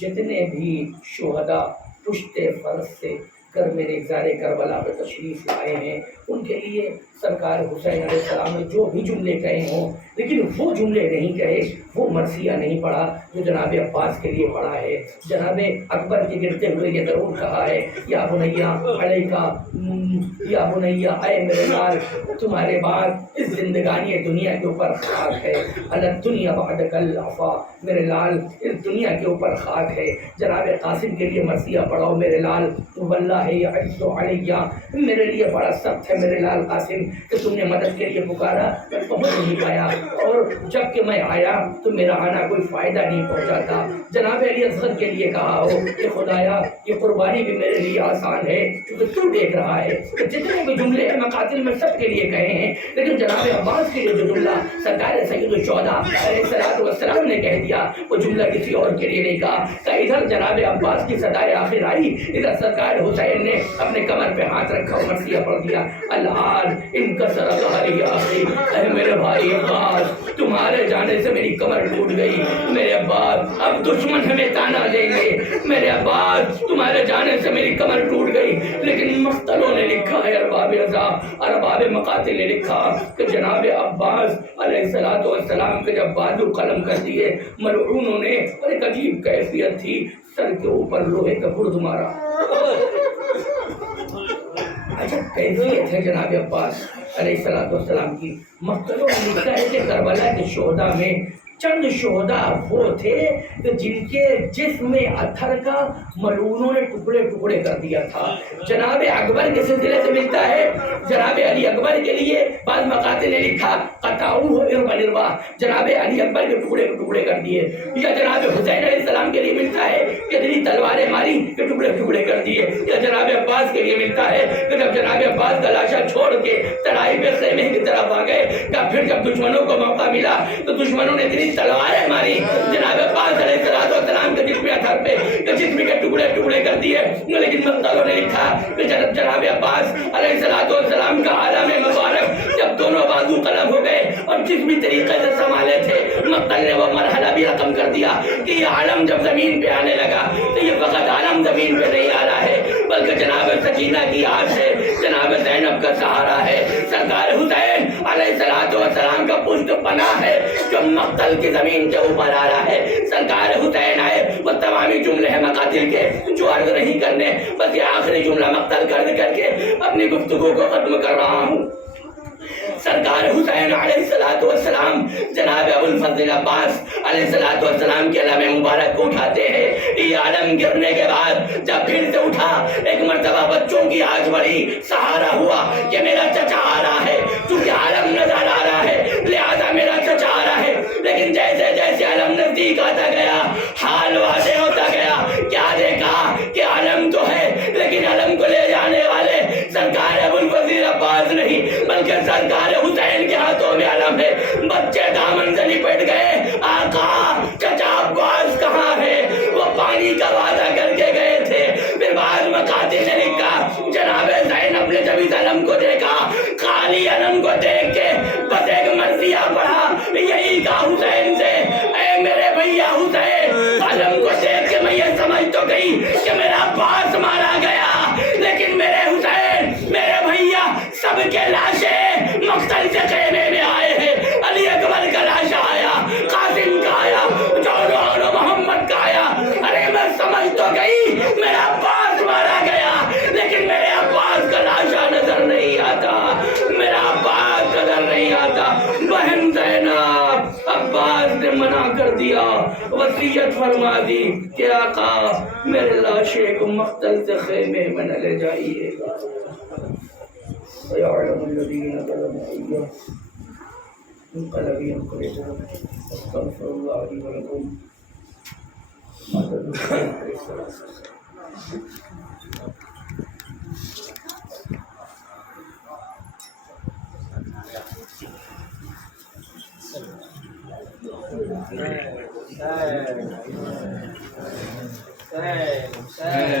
جتنے بھی شہداء پشت فرض سے کرم نگزار کربلا پہ تشریف لائے ہیں ان کے لیے سرکار حسین علیہ السلام نے جو بھی جملے کہے ہوں، لیکن وہ جملے نہیں کہے، وہ مرثیہ نہیں پڑھا جو جناب عباس کے لیے پڑھا ہے۔ جناب اکبر کے گرتے ہوئے یہ ضرور کہا ہے، یا بنیا علیکا، یا بنیا اے میرے لال، تمہارے بعد اس زندگانی دنیا کے اوپر خاک ہے، اللہ دنیا بعدک العفا، میرے لال اس دنیا کے اوپر خاک ہے۔ جناب قاسم کے لیے مرثیہ پڑھاؤ میرے لال، واللہ یعز علیہ، میرے لیے بڑا سخت ہے میرے لال قاسم کہ تم نے مدد کے لیے پکارا میں پہنچ نہیں پایا، اور جب کہ میں آیا تو میرا آنا کوئی فائدہ نہیں پہنچاتا۔ جناب علی اصغر کے لیے کہا ہو کہ خدایا یہ قربانی بھی میرے لیے آسان ہے کیونکہ تو دیکھ رہا ہے کہ جتنے بھی جملے ہیں مقاتل میں سب کے لیے کہے ہیں، لیکن جناب عباس کے لیے جو جملہ سرکار سید الشہداء علیہ السلام نے کہہ دیا وہ جملہ کسی اور کے لیے نہیں کہا کہ ادھر جناب عباس کی صدائے آخر آئی، ادھر سرکار حسین نے اپنے کمر پہ ہاتھ رکھا اور مرثیہ پڑھ دیا، الآن انکسر ظہری آخری، اے میرے بھائی عباس تمہارے جانے سے میری کمر ٹوٹ گئی، میرے عباس اب دشمن ہمیں تانا دیں گے، میرے عباس تمہارے جانے سے میری کمر ٹوٹ گئی۔ لیکن مقتلوں نے لکھا ہے، ارباب رضا ارباب مقاتل نے لکھا کہ جناب عباس علیہ السلام کے جب بازو قلم کر دیے ملعونوں نے، اور ایک عجیب کیفیت تھی، سر کے اوپر لوہے کا برد مارا۔ عجب کیفیت ہے جناب عباس علیہ السلام کی۔ مقتلوں نے لکھا ہے کہ کربلا کے شہداء میں چند شہداء وہ تھے کہ جن کے جسم اتھر کا ملعونوں نے ٹکڑے ٹکڑے کر دیا تھا۔ جناب اکبر کے سلسلے سے ملتا ہے، جناب علی اکبر کے لیے بعض مقاتل نے لکھا قطعوہ اربا اربا، جناب علی اکبر کے ٹکڑے ٹکڑے کر دیے۔ یا جناب حسین علیہ السلام کے لیے ملتا ہے کہ اتنی تلواریں ماری کہ ٹکڑے ٹکڑے کر دیے۔ یا جناب عباس کے لیے ملتا ہے کہ جب جناب عباس کا لاشا چھوڑ کے ترائی پہ خیمے کی طرف آ گئے، پھر جب دشمنوں کو موقع ملا تو دشمنوں نے اتنی تلواریں ماری جناب عباس علیہ السلام کے جسم اتھر پہ کہ جسم کے ٹکڑے ٹکڑے کر دیے۔ لیکن مقتلوں نے لکھا کہ جناب عباس علیہ السلام کا عالم مبارک جب دونوں بازو قلم ہو گئے اور جسمی طریقے سے سنبھالے تھے، مقتل نے وہ مرحلہ بھی رقم کر دیا کہ یہ عالم جب زمین پہ آنے لگا تو یہ فقط عالم زمین پہ نہیں آ رہا ہے بلکہ جناب سکینہ کی آج سے جناب زینب کا سہارا ہے، سرکار حسین علیہ السلام کا پشت پناہ ہے جو مقتل کی زمین کے اوپر آ رہا ہے۔ سرکار حسین آئے، وہ تمامی جملے ہیں مقاتل کے جو عرض نہیں کرنے، بس یہ آخری جملہ مقتل کر کے اپنی گفتگو کو ختم کر رہا ہوں۔ سرکار حسین علیہ السلام جناب ابو الفضل عباس علیہ السلام کے علم مبارک کو اٹھاتے ہیں۔ یہ علم گرنے کے بعد جب پھر سے اٹھا، ایک مرتبہ بچوں کی آج بڑی سہارا ہوا کہ میرا چچا آ رہا ہے، چونکہ علم نظر آ رہا ہے لہذا میرا چچا آ رہا ہے۔ لیکن جیسے جیسے علم نزدیک آتا گیا حال واضح ہوتا گیا، کیا دیکھا کہ علم تو ہے لیکن علم کو لے جانے والے سرکار ابو الفضل عباس نہیں بلکہ سرکار حسین کے ہاتھوں میں علم ہے۔ بچے دامن سے لپٹ گئے، آقا چچا عباس کہاں ہے؟ وہ پانی کا وعدہ کر کے گئے تھے۔ پھر بعض مقاتل نے لکھا جناب زینب نے جب اس علم کو دیکھا، خالی علم کو دیکھ کے بس ایک مرثیہ پڑھا، یہی کہا حسین سے، اے میرے بھیا حسین، علم کو دیکھ کے میں یہ سمجھ تو گئی کہ میرا عباس مارا گیا، لیکن میرے حسین میرے بھیا سب کے لاشیں مقتل سے خیمے میں آئے ہیں۔ علی اکبر کا لاشا آیا، قاسم کا آیا، جون و محمد کا آیا۔ ارے میں سمجھ تو گئی میرا عباس مارا گیا، لیکن میرے عباس کا لاشا نظر نہیں آتا، میرا عباس نظر نہیں آتا۔ بہن زینب، عباس نے منع کر دیا، وصیت فرما دی کہ آقا میرے لاشے کو مقتل سے خیمے میں نہ لے جائیے گا۔ وَيَعْلَمُ الَّذِينَ ظَلَمُوا أَيَّ مُنقَلَبٍ يَنقَلِبُونَ أَسْتَغْفِرُ اللَّهَ لِي وَلَكُمْ مَدَدُ عليه Hey.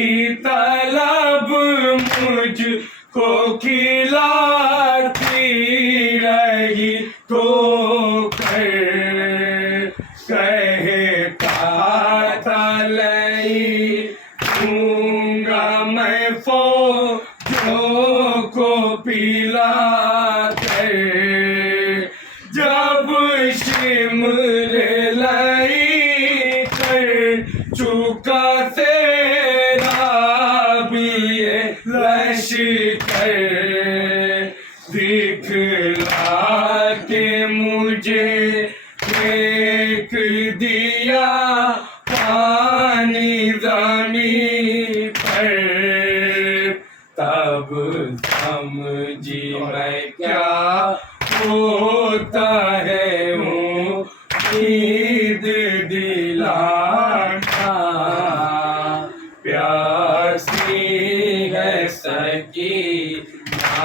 کی طلب مجھ کو کھلاتی رہی تو کہتا تھا لئی دوں گا میں فوجوں کو پلا کر جب شمر لئی کر چکا تیرا بھی یہ لشکر دکھلا کے مجھے پھینک دیا پانی زمین پر تب سمجھی میں کیا ہوتا ہے امید دلانا پیاسی ہے سکینہ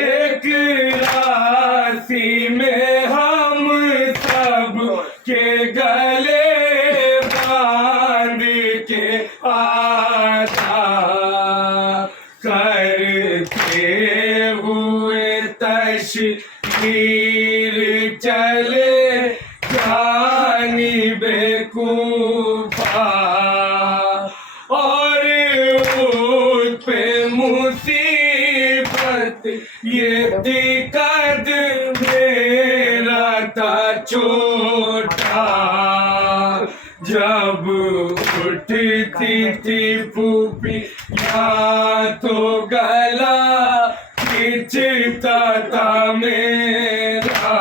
ایک راسی میں ہم سب کے گلے باندھ کے آتا کرتے ہوئے تشہیر چلے جانب کوفہ اور اٹھ پہ مصیبت یہ دقت میرا تھا چھوٹا جب اٹھتی تھی پھوپھی یا تو گلا کھینچتا تھا میرا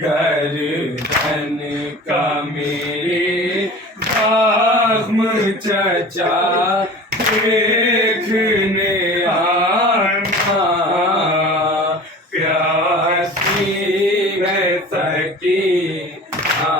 گردن کا میرے زخم چچا دیکھنے آنا پیاسی ہے سکینہ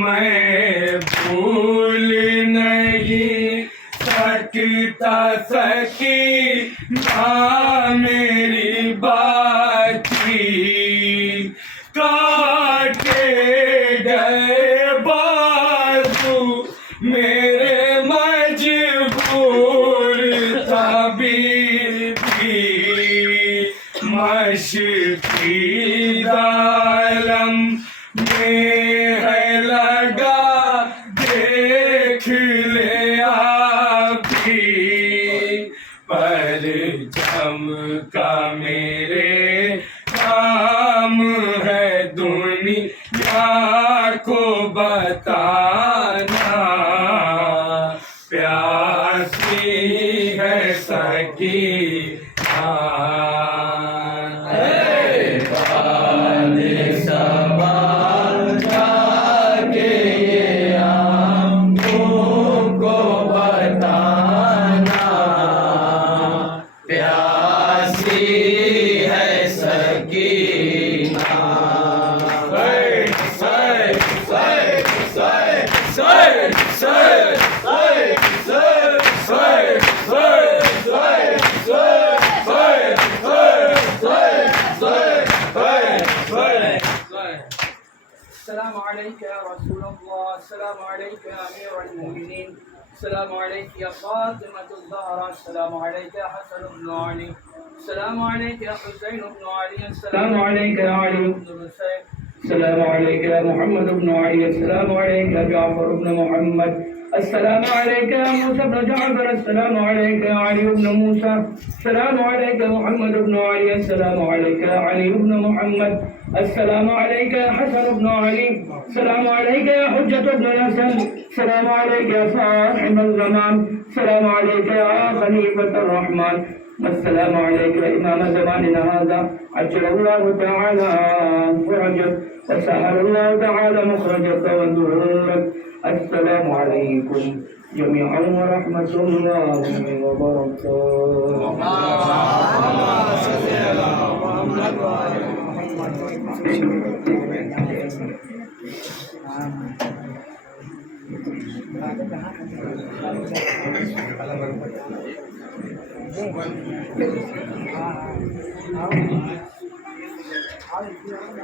میں بھول نہیں سکتا سکینہ میری باتی کاٹے گئے بازو میرے مجبور طبیب مشکل عالم میں ہے لگا دیکھ لے آپ بھی پرچم کا میرے کام ہے دنیا کو بتانا پیاسی ہے سکینہ السلام عليك يا رسول الله، السلام عليك يا أمير المؤمنين، السلام عليك يا فاطمة الزهراء، السلام عليك يا حسن بن علي، السلام عليك يا حسين بن علي، السلام عليك يا علي بن الحسين، السلام عليك يا محمد بن علي، السلام عليك يا جعفر بن محمد، السلام عليك يا موسى بن جعفر، السلام عليك يا علي بن موسى، السلام عليك يا محمد بن علي، السلام عليك يا علي بن محمد، السلام عليك يا حسن بن علي، السلام عليك يا حجة بن الحسن، السلام عليك يا صاحب الزمان، السلام عليك يا خليفة الرحمن، السلام عليك يا إمام زماننا هذا، عجل الله تعالى فرجك وسهل الله تعالى مخرجك ونورك. السلام عليكم جميعا ورحمة الله وبركاته.